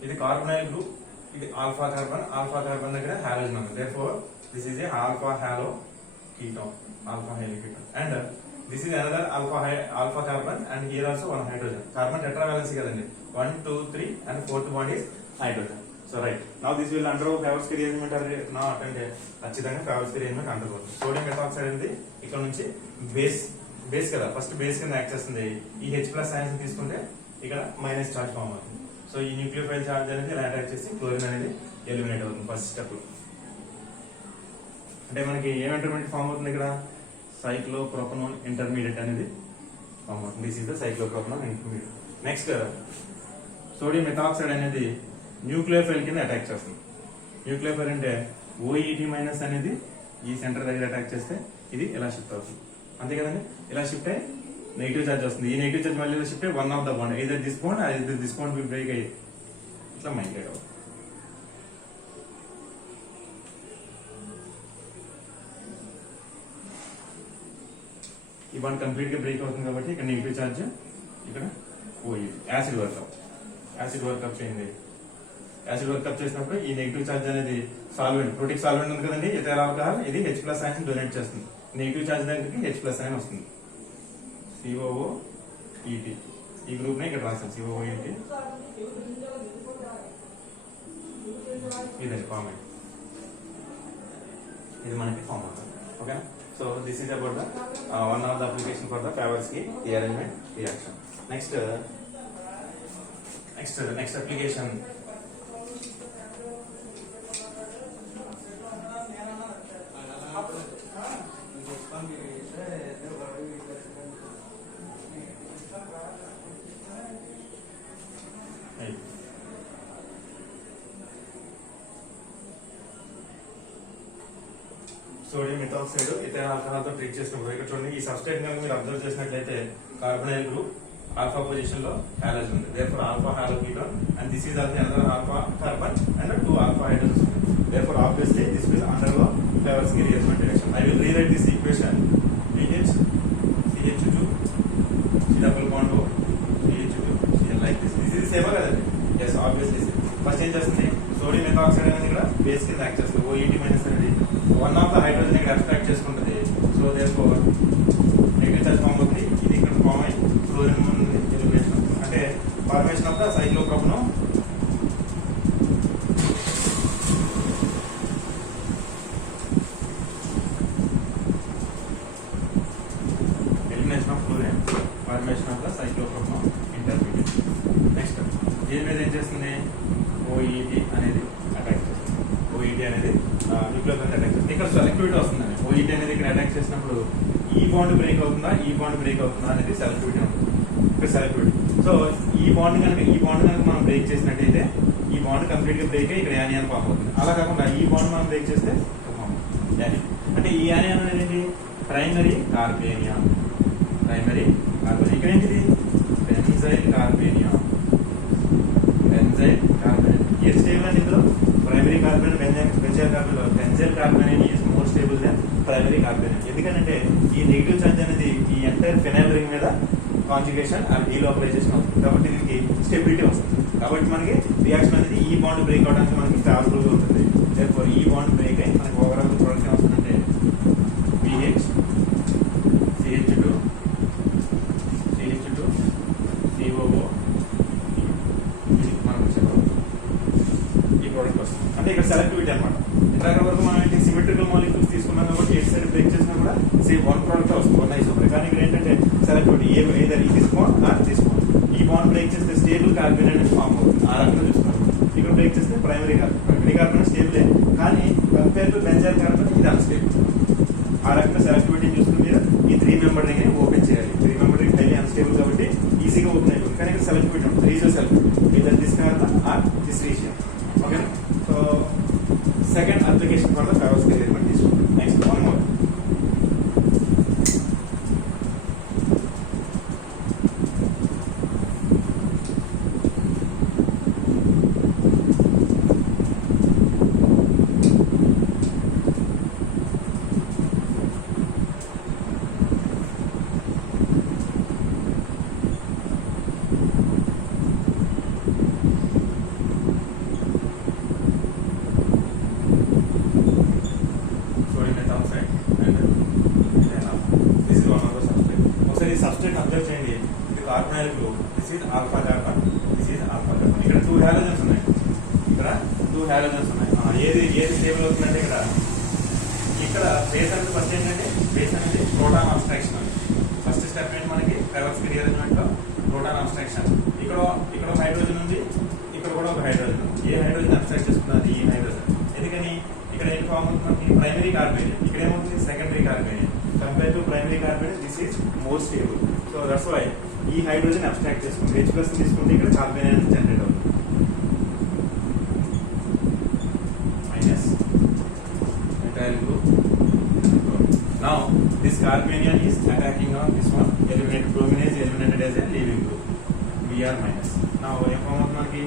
ఇది carbonyl group ఇది alpha carbon దగ్గర halogen ఉంది therefore this is a alpha halo ketone and this is another alpha carbon and here also one hydrogen carbon tetravalence కదండి 1 2 3 and fourth bond is hydrogen so right now this will undergo Favorsky rearrangement or not అంటే ఖచ్చితంగా Favorsky rearrangement undergo sodium methoxide అనేది ఇక్కడ నుంచి base కదా first base కింద act చేస్తుంది ఈ H+ అయాన్స్ తీసుకుంటే ఇక్కడ మైనస్ చార్జ్ ఫామ్ అవుతుంది సో ఈ న్యూక్లియోఫైల్ చార్జ్ అనేది ఇలా అటాక్ చేసి క్లోరిన్ అనేది ఎలిమినేట్ అవుతుంది ఫస్ట్ స్టెప్ అంటే మనకి ఏం ఇంటర్మీడియట్ ఫామ్ అవుతుంది ఇక్కడ సైక్లోప్రోపనోల్ ఇంటర్మీడియట్ అనేది ఫామ్ అవుతుంది this is the cyclopropanol intermediate next sodium methoxide అనేది న్యూక్లియోఫైల్ కింద అటాక్ చేస్తుంది న్యూక్లియోఫైల్ అంటే OET- అనేది ఈ సెంటర్ దగ్గర అటాక్ చేస్తే ఇది ఇలా షిఫ్ట్ అవుతుంది అంతే కదండి ఇలా షిఫ్ట్ అయ్యి నెగిటివ్ చార్జ్ వస్తుంది ఈ నెగిటివ్ చార్జ్ మళ్ళీ షిఫ్ట్ అయ్యి one of the bond either this bond or either this bond will break అయ్యి ఇట్లా మైగ్రేట్ అవుతుంది ఈ బాండ్ కంప్లీట్ గా బ్రేక్ అవుతుంది కాబట్టి ఇక్కడ నెగిటివ్ చార్జ్ ఇక్కడ పోయి యాసిడ్ వర్కప్ చేయండి యాసిడ్ వర్కప్ చేసినప్పుడు ఈ నెగిటివ్ చార్జ్ అనేది సాల్వెంట్ ప్రోటిక్ సాల్వెంట్ ఉంది కదండి ఇథైల్ ఆల్కహాల్ ఇది H+ అయాన్ డొనేట్ చేస్తుంది నెగిటివ్ చార్జ్ దగ్గరికి H+ అయాన్ వస్తుంది COOET ఈ గ్రూప్ నే ఇక్కడ రాస్తాం COOET ఇదండి ఫామ్ ఇది మనకి ఫామ్ అవుతుంది okay so this is about the one of the application for the Favorsky rearrangement reaction next application sodium methoxide ethyl alcohol తో ట్రీట్ చేసినప్పుడు ఇక్కడ చూడండి ఈ సబ్స్ట్రేట్ కనుక మీరు అబ్జర్వ్ చేసినట్లయితే కార్బోనైల్ గ్రూప్ ఆల్ఫా పొజిషన్ లో హాలోజన్ ఉంది therefore alpha halo ketone and this is also another alpha carbon and 2 alpha hydrogens therefore obviously this will undergo Favorsky rearrangement reaction I will rewrite this equation BH CH2 C double bond O CH2 Cl like this is same కదండి yes obviously first ఏం చేస్తుంది sodium methoxide అనేది ఇక్కడ base కింద act చేస్తుంది OET- అనేది one of the hydrogen ఇక్కడ abstract చేసుకుంటుంది so therefore negative charge form అవుతుంది ఇది ఇక్కడ ఫామ్ అయ్యి క్లోరిన్ ఎలిమినేషన్ అంటే formation of the cyclopropanol elimination of chlorine formation of the cyclopropanol intermediate next దీని మీద ఏం చేస్తుంది OET అనేది అటాక్ చేస్తుంది OET అనేది న్యూక్లియోఫైల్ అటాక్ చేస్తుంది ఇక్కడ సెలెక్టివిటీ వస్తుందండి OET అనేది ఇక్కడ అటాక్ చేసినప్పుడు ఈ బాండ్ బ్రేక్ అవుతుందా అనేది సెలెక్టివిటీ ఉంటుంది ఇక్కడ సెలెక్టివిటీ సో ఈ బాండ్ కనుక మనం బ్రేక్ చేసినట్టయితే ఈ బాండ్ కంప్లీట్ గా బ్రేక్ అయ్యి ఇక్కడ యానియాన్ ఫామ్ అవుతుంది అలా కాకుండా ఈ బాండ్ మనం బ్రేక్ చేస్తే యానియాన్ అంటే ఈ యానియాన్ అనేది ప్రైమరీ కార్బేనియాన్ ఇక్కడ ఏంటిది బెంజైల్ కార్బేనియాన్ ఏ స్టేబుల్ అండి ఇందులో primary carbon benzyl carbon is more stable than primary carbon. ఎందుకంటే ఈ నెగిటివ్ చార్జ్ అనేది ఈ ఎంటైర్ ఫినైల్ రింగ్ మీద కాంజుగేషన్ అండ్ డీలోకలైజేషన్ అవుతుంది కాబట్టి దీనికి స్టెబిలిటీ వస్తుంది. కాబట్టి మనకి రియాక్షన్ అనేది ఈ బాండ్ బ్రేక్ అవడానికి మనకి ఫేవరబుల్ గా ఉంటుంది. ఈ బాండ్ బ్రేక్ అయ్యి మనకి ఓవరాల్ ప్రొడక్షన్ వస్తుందంటే BH CH2 COO ఈ ప్రోడక్ట్ వస్తుంది. అంటే ఇక్కడ సెలెక్టివిటీ అనమాట. ఇంతక వరకు మనం ఏంటి సిమెట్రికల్ మాలిక్యూల్స్ తీసుకున్నాం కాబట్టి ఎటు సైడ్ బ్రేక్ చేసినా కూడా సేమ్ వన్ ప్రోడక్ట్ వస్తుంది, వన్ ఐసోమర్. కానీ ఇక్కడ ఏంటంటే సెలెక్టివిటీ ఏదర్ ఇది తీసుకోండి ఈ బాండ్ బ్రేక్ చేస్తే స్టేబుల్ కార్బన్ అనేది ఫామ్ అవుతుంది. ఆ రకంగా చూస్తున్నారు. ఇక్కడ బ్రేక్ చేస్తే ప్రైమరీ కార్బన్ స్టేబుల్ కానీ కంపేర్ టు బెంజైల్ కార్బన్ ఇది అన్స్టేబుల్. ఆ రకంగా సెలెక్టివిటీని చూసుకుని మీరు ఈ 3 మెంబర్ రింగ్ ని ఓపెన్ చేయాలి. 3 మెంబర్ రింగ్ హైలీ అన్స్టేబుల్ కాబట్టి ఈజీగా ఓపెన్ అయిపోతుంది. కానీ ఇక్కడ సెలెక్టివిటీ ఉంటుంది. Regioselectivity either this carbon or this region. Okay, so second application for the Favorskii element తీసుకుంటాం. Next one more. Substrate observe చేయండి. ఇది carbonyl group. This is alpha carbon, this is alpha carbon. ఇక్కడ 2 halogens ఉన్నాయి. ఇక్కడ 2 halogens ఉన్నాయి. ఏది stable అవుతుందంటే ఇక్కడ బేస్ అనేది ఫస్ట్ ఏంటంటే బేస్ అనేది ప్రోటాన్ అబ్స్ట్రాక్షన్. ఫస్ట్ స్టెప్ ఏంటి మనకి ఫెరోస్కేర్ రీఅరేంజ్మెంట్ లో ప్రోటాన్ అబ్స్ట్రాక్షన్. ఇక్కడ ఒక హైడ్రోజన్ ఉంది, ఇక్కడ కూడా ఒక హైడ్రోజన్ ఉంది. ఏ హైడ్రోజన్ అబ్స్ట్రాక్ట్ చేసుకున్నది ఈ హైడ్రోజన్. ఎందుకని ఇక్కడ ఏం ఫామ్ అవుతుంది మనకి ప్రైమరీ కార్బోనేట్. ఇక్కడ ఏమవుతుంది secondary carbonate. Compare to primary carbonate this is more stable. So that's why ఈ హైడ్రోజన్ అబ్స్ట్రాక్ట్ చేసుకుంటే H+ తీసుకుంటే ఇక్కడ కార్బోనేట్ అనేది జనరేట్ అవుతుంది. Minus methyl group. Now this carbanion is attacking on this one. Eliminate bromine is eliminated as a leaving group. Br minus. Now ఏం form అవుతుంది మనకి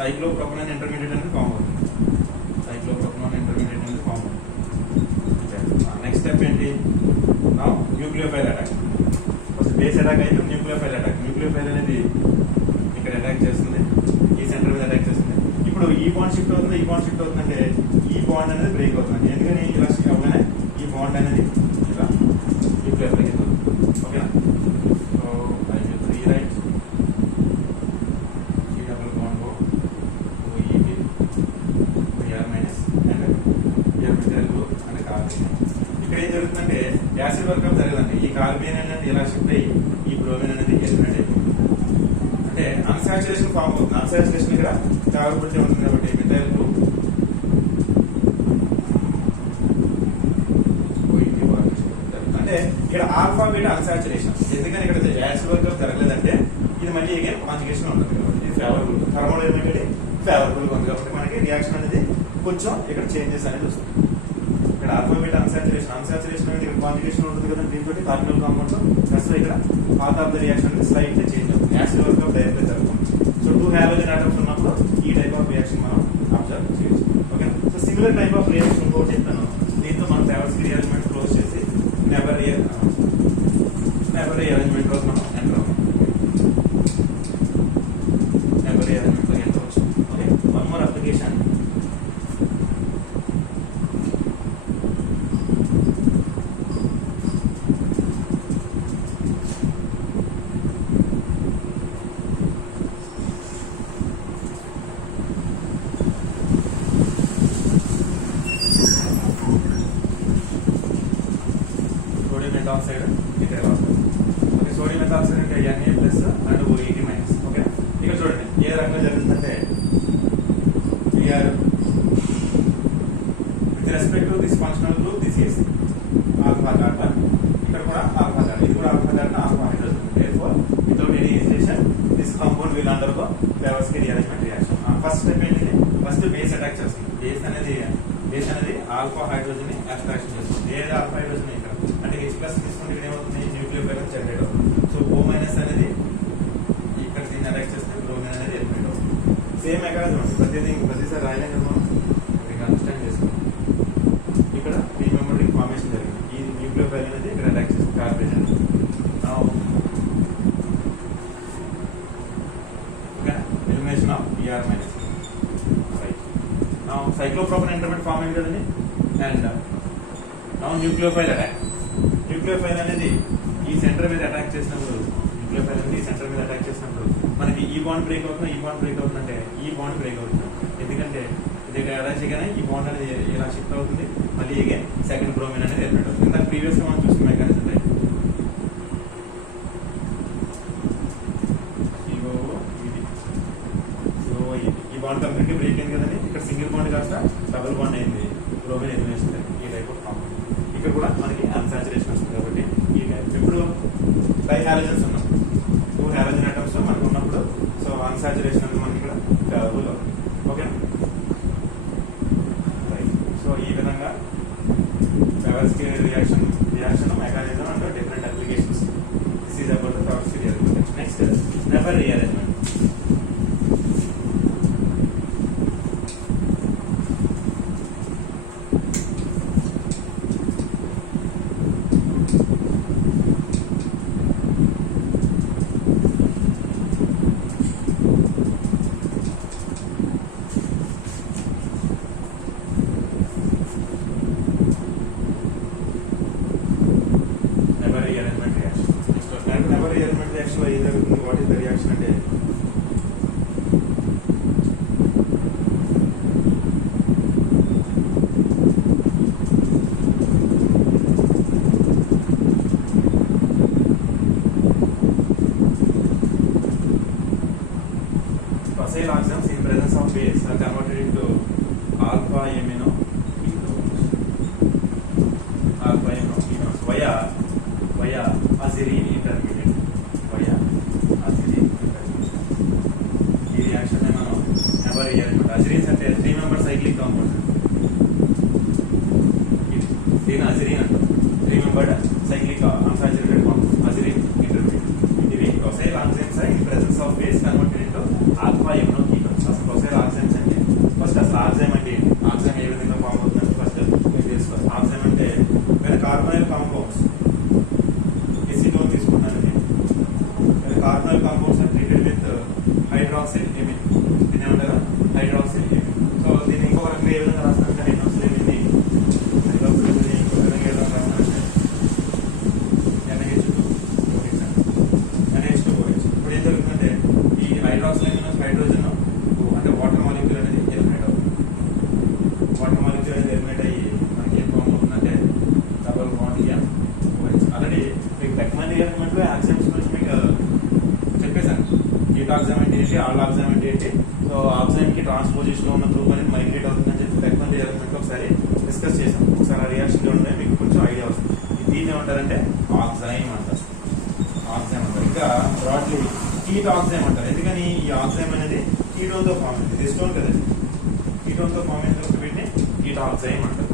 సైక్లోప్రొపనాన్ intermediate అనేది ఫామ్ అవుతుంది. సైక్లోప్రొపనాన్ ఇంటర్మీడియట్ అనేది ఫామ్ అవుతుంది. నెక్స్ట్ స్టెప్ ఏంటి? Now nucleophile attack. First base attack అయితే nucleophile attack. Nucleophile అనేది ఇక్కడ అటాక్ చేస్తుంది, ఈ సెంటర్ మీద అటాక్ చేస్తుంది. ఇప్పుడు ఈ బాండ్ షిఫ్ట్ అవుతుంది, ఈ బాండ్ షిఫ్ట్ అవుతుందంటే ఈ బాండ్ అనేది బ్రేక్ అవుతుంది. ఎందుకని ఇలా షిఫ్ట్ అవ్వగానే ఈ బాండ్ అనేది ఇలా న్యూక్లియోఫైల్ అవుతుంది. ఓకేనా? So I will rewrite C double bond O OEP Br minus and Br methyl group and carbon. ఇక్కడ ఏం జరుగుతుందంటే యాసిడ్ వర్కప్ జరగదండి. ఈ కార్బన్ అనేది ఇలా షిఫ్ట్ అయ్యి ఈ బ్రోమిన్ అనేది ఎలిమినేట్ అయిపోతుంది. అంటే అన్సాచురేషన్ ఫామ్ అవుతుంది. అన్సాచురేషన్ ఇక్కడ ఫేవరబిలిటీ ఉంటుంది కాబట్టి మిథైల్ గ్రూప్ అంటే ఇక్కడ ఆల్ఫా బీటా అన్సాచురేషన్. ఎందుకని ఇక్కడ యాసిడ్ వర్కప్ జరగలేదంటే ఇది మళ్ళీ అగైన్ కాంజుగేషన్ ఉంటుంది కాబట్టి ఇది ఫేవరబుల్. థర్మోడైనమిక్ ఫేవరబుల్ గా ఉంది కాబట్టి మనకి రియాక్షన్ అనేది కొంచెం ఇక్కడ చేంజెస్ అనేది వస్తుంది. ఇక్కడ ఆల్ఫా బీటా అన్సాచురేషన్ అనేది ఇక్కడ కాంజుగేషన్ ఉంటుంది కదా దీంతో కార్బోనిల్ కాంపౌండ్ తో ప్లస్ ఇక్కడ పాత్ ఆఫ్ ద రియాక్షన్ అనేది స్లైట్లీ చేంజ్ అవుతుంది. యాసిడ్ వర్కప్ డైరెక్ట్ గా జరుగుతుంది. సో 2 హాలోజన్ ఆటమ్స్ ఉన్నప్పుడు ఈ టైప్ ఆఫ్ రియాక్షన్ మనం అబ్జర్వ్ చేయొచ్చు. Okay, so similar type of reaction ఇంకోటి చెప్తాను. దీంతో మనం ఫెరోస్కేర్ రీఅరేంజ్మెంట్ క్లోజ్ చేసి నెబర్ రీఅరేంజ్మెంట్ లో మనం ఎంటర్ అవుతాం. నెబర్ రీఅరేంజ్మెంట్ లో ఎంటర్ అవచ్చు. Okay, one more application. Methoxide ఇక్కడ రాస్తాం. ఓకే, సోడియం మెథాక్సైడ్ అంటే Na+ and OET minus. Okay, ఇక్కడ చూడండి ఏ రకంగా జరుగుతుందంటే with respect to this functional group this is alpha carbon. ఇక్కడ కూడా ఆల్ఫా కార్బన్, ఇది కూడా alpha carbon, alpha hydrogen. therefore without any hesitation this compound will undergo Favorskii rearrangement reaction. First step ఏంటంటే ఫస్ట్ బేస్ అటాక్ చేస్తుంది. Base అనేది alpha hydrogen ని abstraction చేస్తుంది. ఏది ఆల్ఫా హైడ్రోజన్ ఇక్కడ అంటే H+ తీసుకుంటే ఇక్కడ ఏమవుతుంది న్యూక్లియోఫైల్ జనరేట్ అవుతుంది. సో O- అనేది ఇక్కడ దీన్ని అటాక్ చేస్తే బ్రోమిన్ అనేది ఎలిమినేట్ అవుతుంది. సేమ్ మెకానిజం ప్రతిసారి రాయలేం కదా మనం. ఫామ్ అయింది కదండి. And now nucleophile attack. Nucleophile అనేది ఈ సెంటర్ మీద అటాక్ చేసినప్పుడు మనకి ఈ బాండ్ బ్రేక్ అవుతుంది, ఈ బాండ్ బ్రేక్ అవుతుందంటే ఈ బాండ్ బ్రేక్ అవుతుంది. ఎందుకంటే ఇది అటాచ్ చేయగానే ఈ బాండ్ అనేది ఇలా షిఫ్ట్ అవుతుంది, మళ్ళీ అగైన్ సెకండ్ బ్రోమిన్ అనేది ఎలిమినేట్ అవుతుంది. ఇందాక ప్రీవియస్గా మనం చూసిన మెకానిజం ఈ బాండ్ కంప్లీట్గా బ్రేక్ అయింది కదండి. ఇక్కడ సింగిల్ బాండ్ కాస్త డబుల్ బాండ్ అయింది, బ్రోమిన్ ఎలిమినేషన్. ఈ టైప్ ఆఫ్ కాంపౌండ్ ఇక్కడ కూడా మనకి అన్సాచురేషన్ వస్తుంది. కాబట్టి ఈ టైప్ ఇప్పుడు డై హాలోజన్స్ ఉన్నాం, 2 హాలోజన్ ఐటమ్స్ మనకు ఉన్నప్పుడు సో అన్సాచురేషన్ అనేది మనకి ఇక్కడ అవైలబుల్ అవుతుంది. ఓకేనా. సో ఈ విధంగా Favorsky reaction mechanism and different applications. This is about the Favorsky rearrangement. Next, Neper rearrangement. What is the reaction అంటే Facile oxidants in presence of base are converted into alpha amino ketones via azerine intermediate. ఈ reaction మనం నెపర్ రియారన్మెంట్. అజిరీన్స్ అంటే 3 member cyclic compound. దీని azirine అంటారు, 3 membered cyclic unsaturated compound, azirine intermediate. ఇవి ప్రొసైల్ oxygens in presence of base converted into alpha amino ketones. అసలు ప్రొసైల్ oxygens అంటే ఫస్ట్ అసలు ఆక్సైమ్ అంటే ఆక్సైమ్ ఏ విధంగా ఫామ్ అవుతుందంటే ఫస్ట్ మీరు తెలుసుకోవాలి. ఆక్సైమ్ అంటే వేరే కార్బోనైల్ కాంపౌండ్స్ ఎసిటోన్ తీసుకుంటానండి. Carbonyl compounds treated with hydroxyl amine. దీని ఏమంటారు హైడ్రాక్సిల్ ఎమిన్. సో దీన్ని ఇంకొక రకంగా ఏ విధంగా రాస్తానంటే హైడ్రాక్సిల్ ఎమిన్ ఇంకొక విధంగా ఏ విధంగా రాస్తానంటే NH2OH. ఇప్పుడు ఏం జరుగుతుందంటే ఈ హైడ్రాక్సిల్ ఎమిన్ హైడ్రోజన్ అంటే వాటర్ మాలిక్యూల్ అనేది ఎలిమినేట్ అవుతుంది. వాటర్ మాలిక్యూల్ అనేది ఎలిమినేట్ అయ్యి మనకి ఏం ఫామ్ అవుతుందంటే డబుల్ బాండ్ OH. ఆల్రెడీ మీకు బెక్మన్ రియాక్ట్మెంట్ లో యాక్సిడెంట్స్ గురించి మీకు చెప్పేశాను. కీట్ ఆక్సైమ్ అంటే ఏంటి, ఆల్ ఆక్సైమ్ అంటే ఏంటి. సో ఆక్సైమ్ కి ట్రాన్స్పోజిషన్ లో ఉన్న గ్రూప్ అనేది మైగ్రేట్ అవుతుందని చెప్పి బెక్మన్ రియాక్ట్మెంట్ లో ఒకసారి డిస్కస్ చేశాం. ఒకసారి ఆ రియాక్షన్ చూడండి, మీకు కొంచెం ఐడియా వస్తుంది. దీన్ని ఏమంటారంటే ఆక్సైమ్ అంటారు. ఆక్సైమ్ అంటారు. ఇంకా బ్రాడ్లీ కీట్ ఆక్సైమ్ అంటారు. ఎందుకని ఈ ఆక్సైమ్ అనేది కీటోన్ తో ఫామ్ అయింది. ఇది స్టోన్ కదండి, కీటోన్ తో ఫామ్ అయిన వీటిని కీట్ ఆక్సైమ్ అంటారు.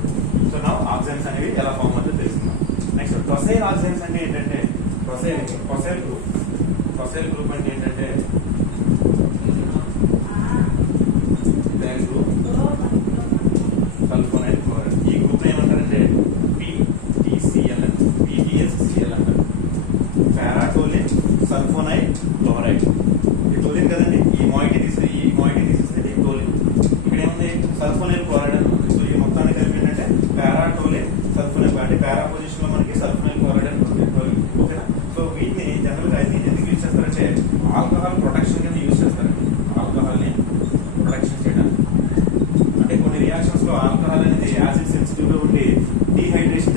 సో నా ఆక్సైమ్స్ అనేవి ఎలా ఫామ్ అవుతుందో తెలుసుకుందాం. నెక్స్ట్ ప్రొసైల్ ఆక్సైమ్స్ అంటే ఏంటంటే ప్రొసైల్ గ్రూప్ అంటే ఏంటంటే సల్ఫోనైల్ క్లోరైడ్. ఈ గ్రూప్ ఏమంటారంటే PTCl అంటారు. పారాటోలిన్ సల్ఫోనైల్ క్లోరైడ్. ఈ టోలిన్ కదండి, ఈ మాయిటీ తీసేస్తే ఈ టోలిన్. ఇక్కడ ఏముంది సల్ఫోనైల్ క్లోరైడ్ అని ఉంది. సో ఈ మొత్తానికి కలిపి ఏంటంటే పారాటోలిన్ సల్ఫోనైల్ అంటే పారా పొజిషన్ లో మనకి సల్ఫోనైల్ క్లోరైడ్ అని ఉంటుంది టోలిన్. ఓకేనా. సో వీటిని జనరల్ గా దీన్ని ఎందుకు యూజ్ చేస్తారంటే ఆల్కహాల్ ప్రొటెక్షన్ కింద యూజ్ చేస్తారండి. ఆల్కహాల్ ని ప్రొటెక్షన్ చేయడానికి. అంటే కొన్ని రియాక్షన్స్ లో ఆల్కహాల్ అనేది యాసిడ్ సెన్సిటివ్ గా ఉండి డీహైడ్రేషన్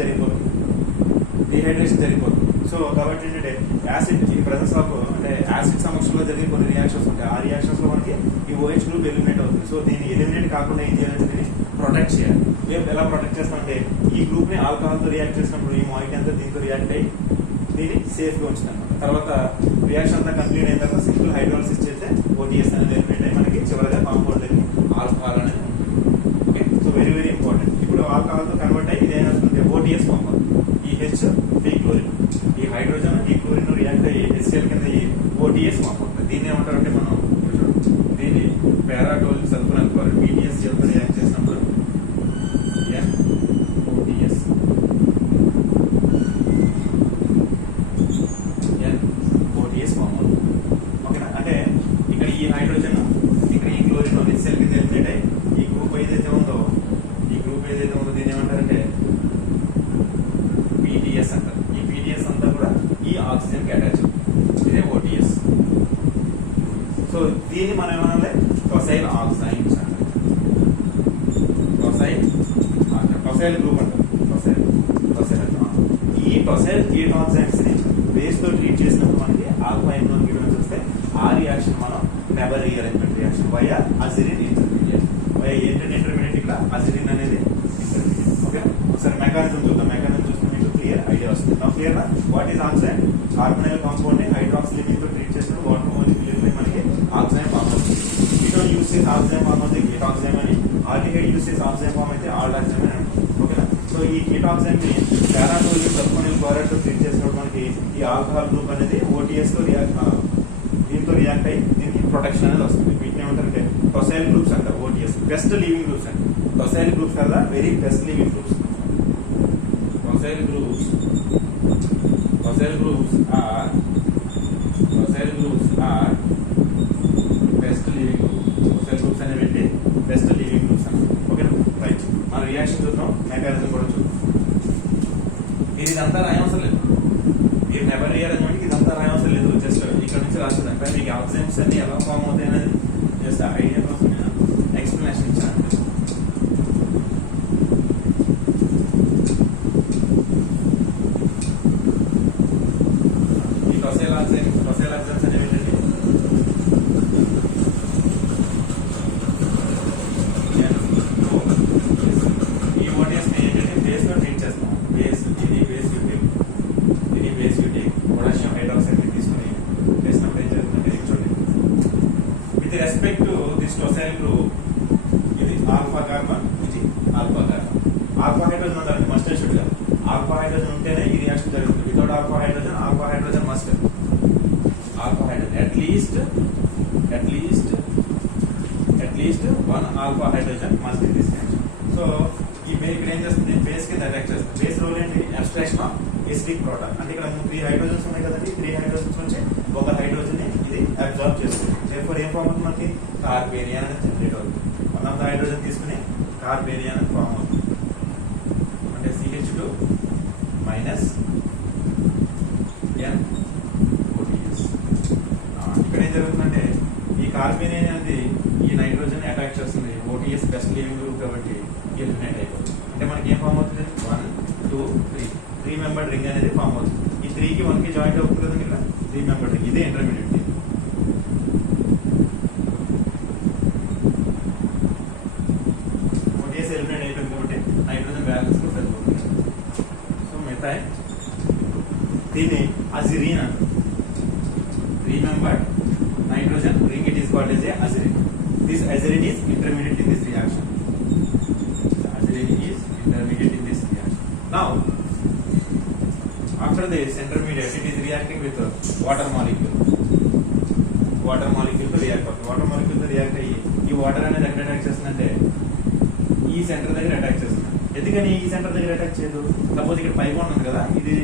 జరిగిపోతుంది. సో కాబట్టి ఏంటంటే యాసిడ్ ఈ ప్రెసెన్స్ ఆఫ్ అంటే యాసిడ్ సమక్షంలో జరిగే కొన్ని రియాక్షన్స్ ఉంటాయి. ఆ రియాక్షన్స్ లో మనకి ఈ OH గ్రూప్ ఎలిమినేట్ అవుతుంది. సో దీన్ని ఎలిమినేట్ కాకుండా ఏం చేయాలంటే దీన్ని ప్రొటెక్ట్ చేయాలి. ఎలా ప్రొటెక్ట్ చేస్తామంటే ఈ గ్రూప్ ని ఆల్కహాల్ తో రియాక్ట్ చేసినప్పుడు ఈ మాయిటీ అంతా దీంతో రియాక్ట్ అయ్యి దీన్ని సేఫ్ గా ఉంచుతాం. తర్వాత రియాక్షన్ అంతా కంప్లీట్ అయిన తర్వాత సింపుల్ హైడ్రాలసిస్ చేస్తే OTS అనేది ఎలిమినేట్ అయ్యి మనకి చివరిగా కాంపౌండ్ అనేది ఆల్కహాల్ అనేది okay. So very very important. ఇప్పుడు ఆల్కహాల్ తో కన్వర్ట్ అయ్యి ఇది ఏమవుతుంది OTS ఫామ్ అవుతుంది. ఈ H క్లోరిన్, ఈ హైడ్రోజన్ ఈ క్లోరిన్ రియాక్ట్ అయ్యి HCl కింద ఈ OTS ఫామ్ అవుతుంది. దీన్ని ఏమంటారంటే మనం దీన్ని పారాటోలిన్ సల్ఫోనైల్ క్లోరైడ్ PTCl తో రియాక్ట్ చేసినప్పుడు NOTS ఫామ్ అవుతుంది. ఓకేనా. అంటే ఇక్కడ ఈ హైడ్రోజన్ ఇక్కడ ఈ క్లోరిన్ HCl కింద ఎలిమినేట్ అయ్యి ఈ గ్రూప్ ఏదైతే ఉందో ఈ గ్రూప్ PDS అంటారు. ఈ PDS అంతా కూడా ఈ ఆక్సిజన్ కి అటాచ్, ఇదే OTS. సో దీన్ని మనం ఏమనాలి, టొసైల్ ఆక్సైన్స్ అంటారు. టొసైల్ గ్రూప్ అంటారు. ఈ టొసైల్ కీటాక్సైన్స్ ని బేస్ తో ట్రీట్ చేసినప్పుడు మనకి ఆల్ఫా ఎన్ఓన్ గివెన్స్ వస్తే ఆ రియాక్షన్ మనం Neber rearrangement reaction via అజిరిన్ intermediate. Via ఏంటంటే ఇంటర్మీడియట్, ఇక్కడ అజిరిన్ అనేది ఇంటర్మీడియట్. ఓకే, ఒకసారి మెకానిజం చూద్దాం. మెకానిజం చూస్తే మీకు క్లియర్ ఐడియా వస్తుంది. నా క్లియర్ నా what is oxide? Carbonyl compound ని హైడ్రాక్సిలిన్ తో ట్రీట్ చేసినప్పుడు వాటర్ మాలిక్యూల్ మనకి ఆక్సైడ్ ఫామ్ అవుతుంది. కీటోన్ యూస్ చేసి ఆక్సైడ్ ఫామ్ అవుతుంది కీటాక్సైడ్ అని, ఆల్డిహైడ్ యూస్ చేసి ఆక్సైడ్ ఫామ్ అయితే ఆల్డాక్సైడ్ అని అంటారు. ఓకేనా? సో ఈ కీటాక్సైడ్ ని పారాటోలిన్ సల్ఫోనిల్ క్లోరైడ్ తో ట్రీట్ చేసినప్పుడు మనకి ఈ ఆల్కహాల్ గ్రూప్ అనేది OTS తో దీంతో రియాక్ట్ అయ్యి దీనికి ప్రొటెక్షన్ అనేది వస్తుంది. వీటిని ఏమంటారంటే టొసైల్ గ్రూప్స్ అంటారు. OTS బెస్ట్ లివింగ్ గ్రూప్స్ అండి. టొసైల్ గ్రూప్స్ కదా very best living groups. Tosyl groups are best living groups. Tosyl groups అనేవి బెస్ట్ లివింగ్ గ్రూప్స్ అంటారు. ఓకేనా? రైట్, మన రియాక్షన్ చూద్దాం, మెకానిజం కూడా చూద్దాం. ఇదంతా రాయవసరం లేదు, మీరు నెబర్ రీఅరేంజ్మెంట్ ఇదంతా రాయవసరం లేదు. జస్ట్ ఇక్కడ నుంచి రాస్తుంది. అంటే మీకు ఆక్సిజన్స్ అన్ని ఎలా ఫామ్ అవుతాయి అనేది జస్ట్ ఐడియా కోసం నేను ఎక్స్ప్లెనేషన్ ఇచ్చాను. ఈ టొసైల్ ఆక్సిజన్స్ అనేవి ఏంటంటే ఈ OTS ని ఏంటంటే బేస్ తో ట్రీట్ చేస్తాం. బేస్ పొటాషియం హైడ్రాక్సైడ్ తీసుకుని చేసినప్పుడు ఏం జరుగుతుందంటే చూడండి, with respect to this tosyl group ఇది ఆల్ఫా కార్బన్, ఇది ఆల్ఫా కార్బన్. ఆల్ఫా హైడ్రోజన్ ఉండాలి, మస్ట్ అండ్ షుడ్ గా. ఆల్ఫా హైడ్రోజన్ ఉంటేనే ఈ రియాక్షన్ జరుగుతుంది. Without alpha hydrogen must. Alpha hydrogen at least one alpha hydrogen must in this reaction. So ఈ ఇక్కడ ఏం చేస్తుంది, బేస్ కింద అటాక్ చేస్తుంది. బేస్ రోల్ ఏంటి? Abstraction of acidic proton. అంటే ఇక్కడ 3 హైడ్రోజన్స్ ఉన్నాయి కదండి. 3 హైడ్రోజన్స్ నుంచి ఒక హైడ్రోజన్ ని ఇది అబ్జార్బ్ చేస్తుంది. దేర్ఫోర్ ఏం ఫామ్ అవుతుంది మనకి? కార్బేనియన్ అనేది జనరేట్ అవుతుంది. వన్ ఆఫ్ ద హైడ్రోజన్ తీసుకుని కార్బేనియన్ అని ఫామ్ అవుతుంది. అంటే CH2 మైనస్ NOTS. ఇక్కడ ఏం జరుగుతుందంటే ఈ కార్బేనియన్ అనేది ఈ నైట్రోజన్ అటాక్ చేస్తుంది. OTS బెస్ట్ లివింగ్ గ్రూప్ కాబట్టి ఎలిమినేట్ అయిపోతుంది. అంటే మనకి ఏం ఫామ్ అవుతుంది? 1 2 3 మెంబర్డ్ రింగ్ అనేది ఫామ్ అవుతుంది. ఈ 3 కి 1 కి జాయింట్ అవుతుంది కదండి. ఇక్కడ 3 మెంబర్డ్ రింగ్, ఇదే ఇంటర్మీడియట్. OTS ఎలిమినేట్ అయిపోయింది కాబట్టి నైట్రోజన్ బ్యాలెన్స్ కూడా సరిపోతుంది. సో మిథైల్ దీన్ని అజిరిన్ అంటారు. 3 membered nitrogen ring, it is called as a azirin. This azirin is intermediate in this reaction. Azirin is intermediate in this reaction. Now, after this intermediate, it is reacting with water molecule. Water molecule to react. Water molecule to react అయ్యి ఈ water అనేది ఎక్కడ attack చేస్తుందంటే ఈ centre దగ్గర attack చేస్తుంది. ఎందుకని ఈ సెంటర్ దగ్గర అటాక్ చేయదు? సపోజ్ ఇక్కడ పై బాండ్ ఉంది కదా, ఇది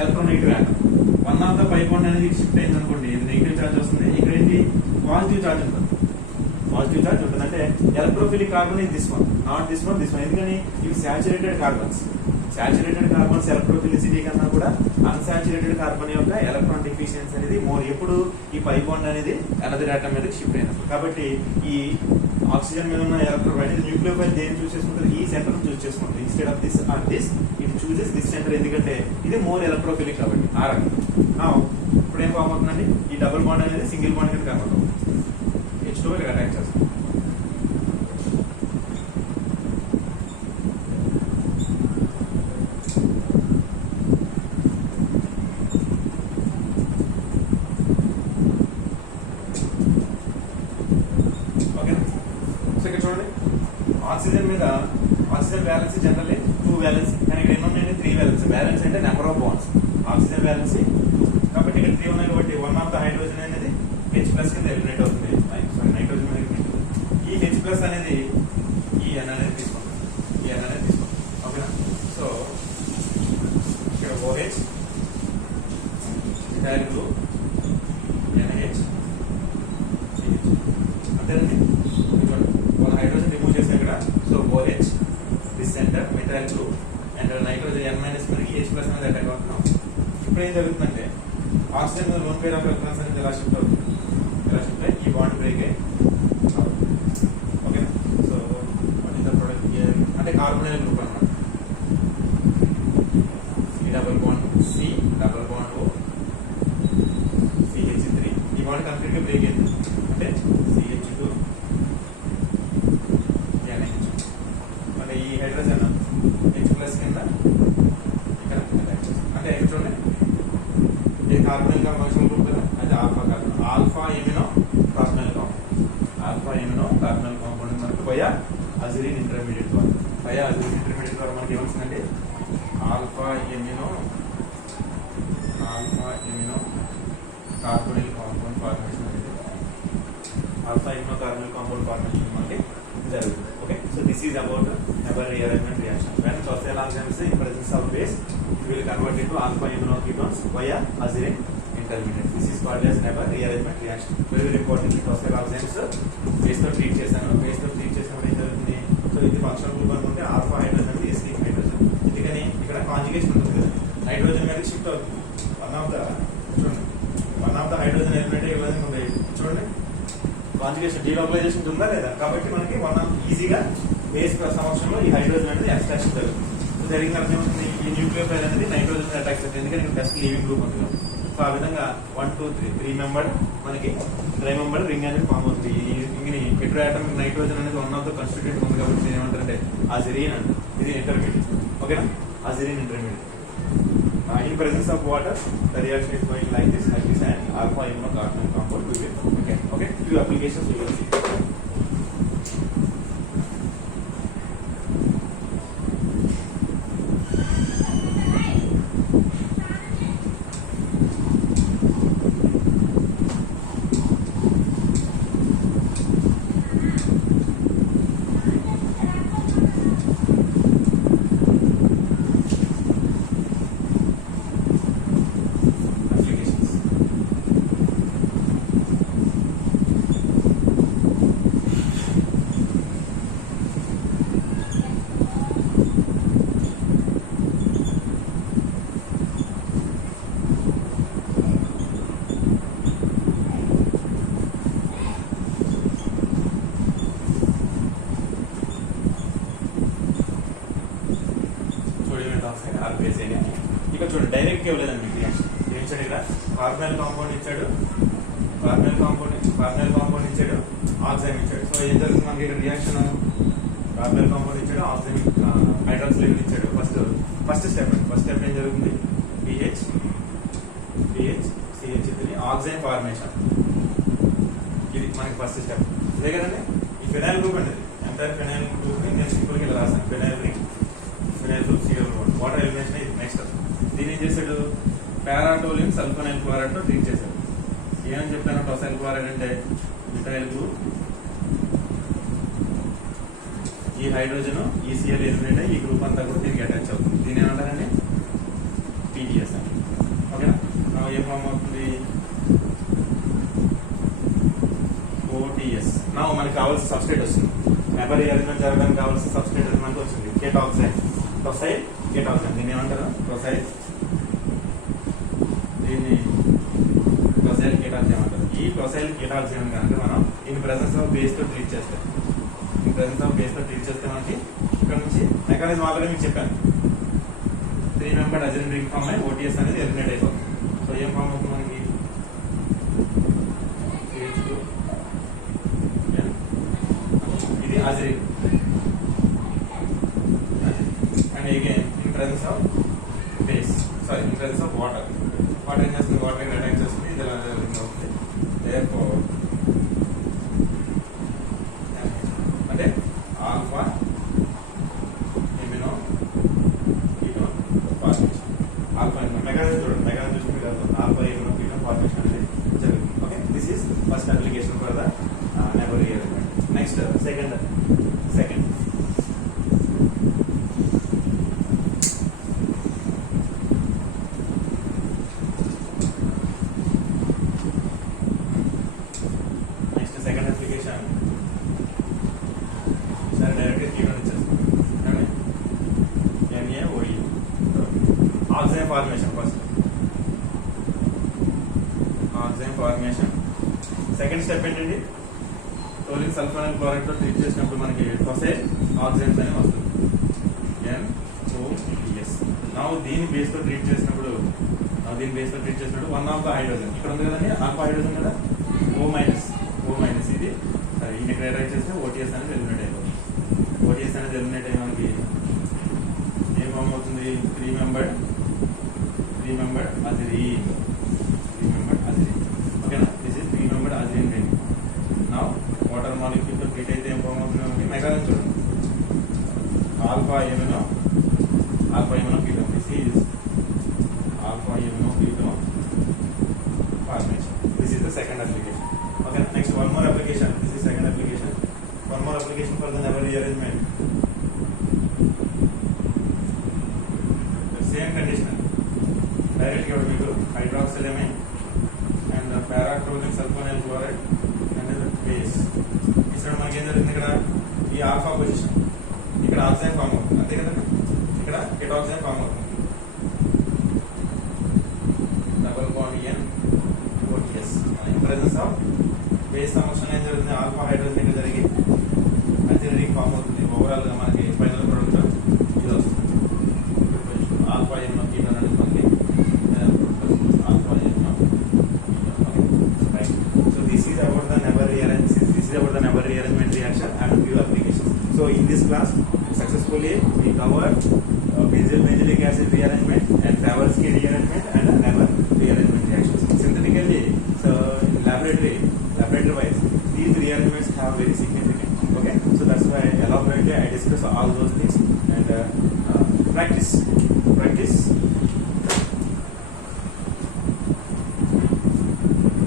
electronegative atom. One of the pi bond అనేది షిఫ్ట్ అయింది అనుకోండి, ఇది నెగిటివ్ చార్జ్ వస్తుంది. ఇక్కడ ఏంటి? పాజిటివ్ చార్జ్ ఉంటుంది. పాజిటివ్ చార్జ్ ఉంటుంది అంటే ఎలక్ట్రోఫిలిక్ కార్బన్ ఇది this one, not this one, this one. ఎందుకని ఇవి saturated carbons. Saturated carbons electrophilicity కన్నా కూడా అన్సాచురేటెడ్ కార్బన్ యొక్క ఎలక్ట్రాన్ డిఫిషియన్సీ అనేది మోర్. ఎప్పుడు ఈ పై బాండ్ అనేది అనదర్ ఆటం మీద షిఫ్ట్ అయినప్పుడు. కాబట్టి ఈ ఆక్సిజన్ మీద ఉన్న ఎలక్ట్రోఫైల్ న్యూక్లియోఫైల్ దేని చూస్ చేసుకుంటారు? ఈ సెంటర్ చూస్ చేసుకుంటారు. Instead of this or this, it chooses this centre. ఎందుకంటే ఇది మోర్ ఎలక్ట్రోఫిలిక్ కాబట్టి ఆ రకం. ఇప్పుడు ఏం ఫామ్ అవుతుందండి? ఈ డబుల్ బాండ్ అనేది సింగిల్ బాండ్ కింద కన్వర్ట్ అవుతుంది. H2 ఇక్కడ అటాక్ చేస్తాం. ఆక్సిజన్ మీద ఆక్సిజన్ బ్యాలెన్స్ జనరల్లీ 2 బ్యాలెన్స్, కానీ ఇక్కడ ఎన్ని ఉన్నాయంటే 3 బ్యాలెన్స్. బ్యాలెన్స్ అంటే number of wands. Oxygen balance 2, కాబట్టి ఇక్కడ 3 ఉన్నాయి కాబట్టి వన్ ఆఫ్ ద హైడ్రోజన్ అనేది H+ కింద ఎలిమినేట్ అవుతుంది. సారీ, నైట్రోజన్ ఈ H+ అనేది ఈ N అనేది తీసుకుంటాం. ఈ N అనేది తీసుకుంటాం. ఓకేనా? సో ఇక్కడ OH మిథైల్ గ్రూప్ NH అంతేనండి. one hydrogen remove చేసాం ఇక్కడ. So OH this center methyl group and nitrogen N- మనకి H+ అనేది అటాక్ అనుకున్నాం. ఇప్పుడు ఏం జరుగుతుందంటే ఆక్సిజన్ మీద లోన్ పేర్ ఆఫ్ ఎలక్ట్రాన్స్ అనేది ఎలా షిఫ్ట్ అవుతుంది, ఎలా షిఫ్ట్ అయ్యి ఈ బాండ్ బ్రేక్ అయ్యి ఓకేనా. So what is the product here అంటే కార్బోనిల్ గ్రూప్ అన్నమాట. C double bond C double bond O CH3 ఈ బాండ్ కంప్లీట్ గా బ్రేక్ అయింది అంటే CH2 NH అంటే ఈ హైడ్రోజన్ H ప్లస్ కింద ఇక్కడ అంటే చూడండి ఇది కార్బోనిల్ ఫంక్షనల్ గ్రూప్ కదా, అది alpha carbon alpha amino carbonyl compound alpha amino carbonyl compound మనకు వయా అజిరిన్ ఇంటర్మీడియట్ ద్వారా వయా అజిరిన్ ఇంటర్మీడియట్ ద్వారా మనకి ఏమొస్తుందంటే alpha amino carbonyl compound formation అనేది alpha amino carbonyl compound formation మనకి జరుగుతుంది. Okay, so this is about Neber rearrangement reaction. When social organisms in presence of base it will convert into alpha amino ketones via azurine intermediate. This is called as never rearrangement reaction. Very important. Social enzymes base తో treat చేశాను. Base తో treat చేసినప్పుడు ఏం జరుగుతుంది, so ఇది functional group అనుకుంటే alpha hydrogen acidic hydrogen, ఇది కానీ ఇక్కడ కాంజుగేషన్ ఉంటుంది కదా, నైట్రోజన్ మీద షిఫ్ట్ అవుతుంది. One of the hydrogen element ఏ విధంగా ఉంది చూడండి, కాంజుగేషన్ డీలోకలైజేషన్ ఉందా లేదా, కాబట్టి మనకి ఈజీగా బేస్ సమక్షంలో ఈ హైడ్రోజన్ అనేది ఎక్స్ట్రాక్షన్ జరుగుతుంది. జరిగిన అర్థం ఏమవుతుంది, ఈ న్యూక్లియోఫైల్ అనేది నైట్రోజన్ అటాక్ అవుతుంది, ఎందుకంటే ఇక్కడ బెస్ట్ లీవింగ్ గ్రూప్ ఉంటుంది. సో ఆ విధంగా 1 2 3 3 మెంబర్డ్ మనకి డ్రై మెంబర్డ్ రింగ్ అనేది ఫామ్ అవుతుంది. ఈ రింగ్ ని హెట్రోయాటమిక్ నైట్రోజన్ అనేది వన్ ఆఫ్ ద కాన్స్టిట్యూయెంట్ ఉంది కాబట్టి దీని ఏమంటారంటే అజిరిన్ అంటారు. ఇది ఇంటర్మీడియట్. ఓకేనా, అజిరిన్ intermediate. In presence of water, the reaction is going like this and alpha amino carbonyl compound will be okay. Few applications we will see. ఇక్కడ చూడండి డైరెక్ట్ ఇవ్వలేదండి మీకు రియాక్షన్. ఏం ఇచ్చాడు ఇక్కడ, కార్బోనిల్ కాంపౌండ్ ఇచ్చాడు, కార్బోనిల్ కాంపౌండ్ ఇచ్చాడు, ఆక్సిజన్ ఇచ్చాడు. సో ఏం జరుగుతుంది మనకి ఇక్కడ రియాక్షన్, కార్బోనిల్ కాంపౌండ్ ఇచ్చాడు, ఆక్సిజన్ హైడ్రాక్సిల్ ఇచ్చాడు. ఫస్ట్ స్టెప్ ఏం జరుగుతుంది, pH CH3 ఆక్సిజన్ ఫార్మేషన్. ఇది మనకి ఫస్ట్ స్టెప్. ఇదే కదండి ఈ ఫినైల్ గ్రూప్ అండి, ఎంటైర్ ఫినైల్ గ్రూప్ ని నేను సింపుల్ గా ఇలా రాసాను, phenyl group Siegel water elimination. ఇది నెక్స్ట్. దీని ఏం చేశాడు, పారాటోలిన్ సల్ఫోనైల్ క్లోరైడ్ తో ట్రీట్ చేశాడు. ఏమని చెప్పాను, టోసైల్ క్లోరైడ్ అంటే మిథైల్ గ్రూప్, ఈ హైడ్రోజన్ ఈసీఎల్ ఎలిమినేట్ అయ్యి ఈ గ్రూప్ అంతా కూడా దీనికి అటాచ్ అవుతుంది. దీని ఏమంటారండి, టీడీఎస్ అని. ఓకేనా, ఏం ఫామ్ అవుతుంది, ఓటీఎస్. నా మనకి కావాల్సిన సబ్స్ట్రేట్ వస్తుంది, నెబర్ రీఅరేంజ్మెంట్ జరగడానికి కావాల్సిన సబ్స్ట్రేట్ మనకి వచ్చింది, కేటాక్సైడ్, టోసైల్ కేటాక్సైడ్. దీన్ని ఏమంటారు, టోసైల్, దీన్ని టోసైల్ కేటాక్సైడ్ అంటారు. ఈ టోసైల్ కేటాక్సైడ్ కనుక మనం ఇన్ ప్రెసెన్స్ ఆఫ్ బేస్ తో ట్రీట్ చేస్తాం, ఇన్ ప్రెసెన్స్ ఆఫ్ బేస్ తో ట్రీట్ చేస్తే మనకి ఇక్కడ నుంచి మెకానిజం ఆల్రెడీ మీకు చెప్పాను, 3 మెంబర్డ్ అజిరిన్ రింగ్ ఫామ్ అయ్యి ఓటీఎస్ అనేది ఎలిమినేట్ అయిపోతుంది. సో ఏం ఫామ్ అవుతుంది మనకి, ఇది aziridine. And again in presence of base, sorry in presence of water ఏం చేస్తుంది, వాటర్ అటాక్ చేస్తుంది, ఇది అవుతుంది. therefore అంటే alpha amino ketone formation. Alpha amino mechanism చూడండి, మెకానిజం చూసి మీరు ఆల్ఫా ఎమినో కీటోన్ ఫార్మేషన్ అనేది జరుగుతుంది. Okay, this is first application for the neighbour rearrangement. Next second application. సరే డైరెక్ట్గా కీటోన్ ఇచ్చేస్తాం, NaOH oxygen formation. First oxygen formation. Second step ఏంటండి, toluene సల్ఫోనైల్ chloride తో ట్రీట్ చేసినప్పుడు మనకి వస్తే ఆక్సిజన్స్ అని వస్తుంది, NODS. నా దీని బేస్ తో ట్రీట్ చేసినప్పుడు వన్ ఆఫ్ ద హైడ్రోజన్ ఇక్కడ ఉంది కదండి, ఆల్ఫా హైడ్రోజన్ కదా, O మైనస్ ఇది సరే ఈ రైట్ చేస్తే OTS అనేది ఎలిమినేట్ అయిపోతుంది. OTS అనేది ఎలిమినేట్ అయ్యి మనకి ఏం ఫామ్ అవుతుంది, త్రీ మెంబర్డ్ అజిరీన్. ఓకేనా, this is three membered aziridine ring. నా వాటర్ మాలిక్యూల్ తో ట్రీట్ అయితే ఏం ఫామ్ అవుతుంది, మెకానిజం చూడండి, alpha amino ketone. This is alpha amino ketone formation. This is the second application. Okay, next one more application. This is second application. One more application for the never rearrangement. The same condition. Directly what we do, hydroxylamine and the para-toluene sulfonyl chloride and the base. ఇక్కడ మనకి ఏం జరుగుతుంది, ఇక్కడ ఈ alpha position, ఇక్కడ oxygen form అవుతుంది అంతే కదండి, ఇక్కడ కెటాక్సిజన్ ఫామ్ అవుతుంది. Double bond NODS. In presence of base function ఏం జరుగుతుంది, ఆల్ఫా హైడ్రోజన్ ఇక్కడ జరిగి అజిరీన్ ఫామ్ అవుతుంది. ఓవరాల్ గా మనకి ఫైనల్ ప్రొడక్ట్ ఇది వస్తుంది. ఆల్ఫా ఎమినో కీటోన్ అనేది మనకి alpha amino ketone. Right. So this is about the never rearrangement reaction and few applications. So in this class successfully we covered benzylic acid rearrangement and Favorsky rearrangement and never rearrangement reactions. Synthetically, so in laboratory wise, these rearrangements have very significant. Okay, so that's why elaborately I discuss all those things and practice.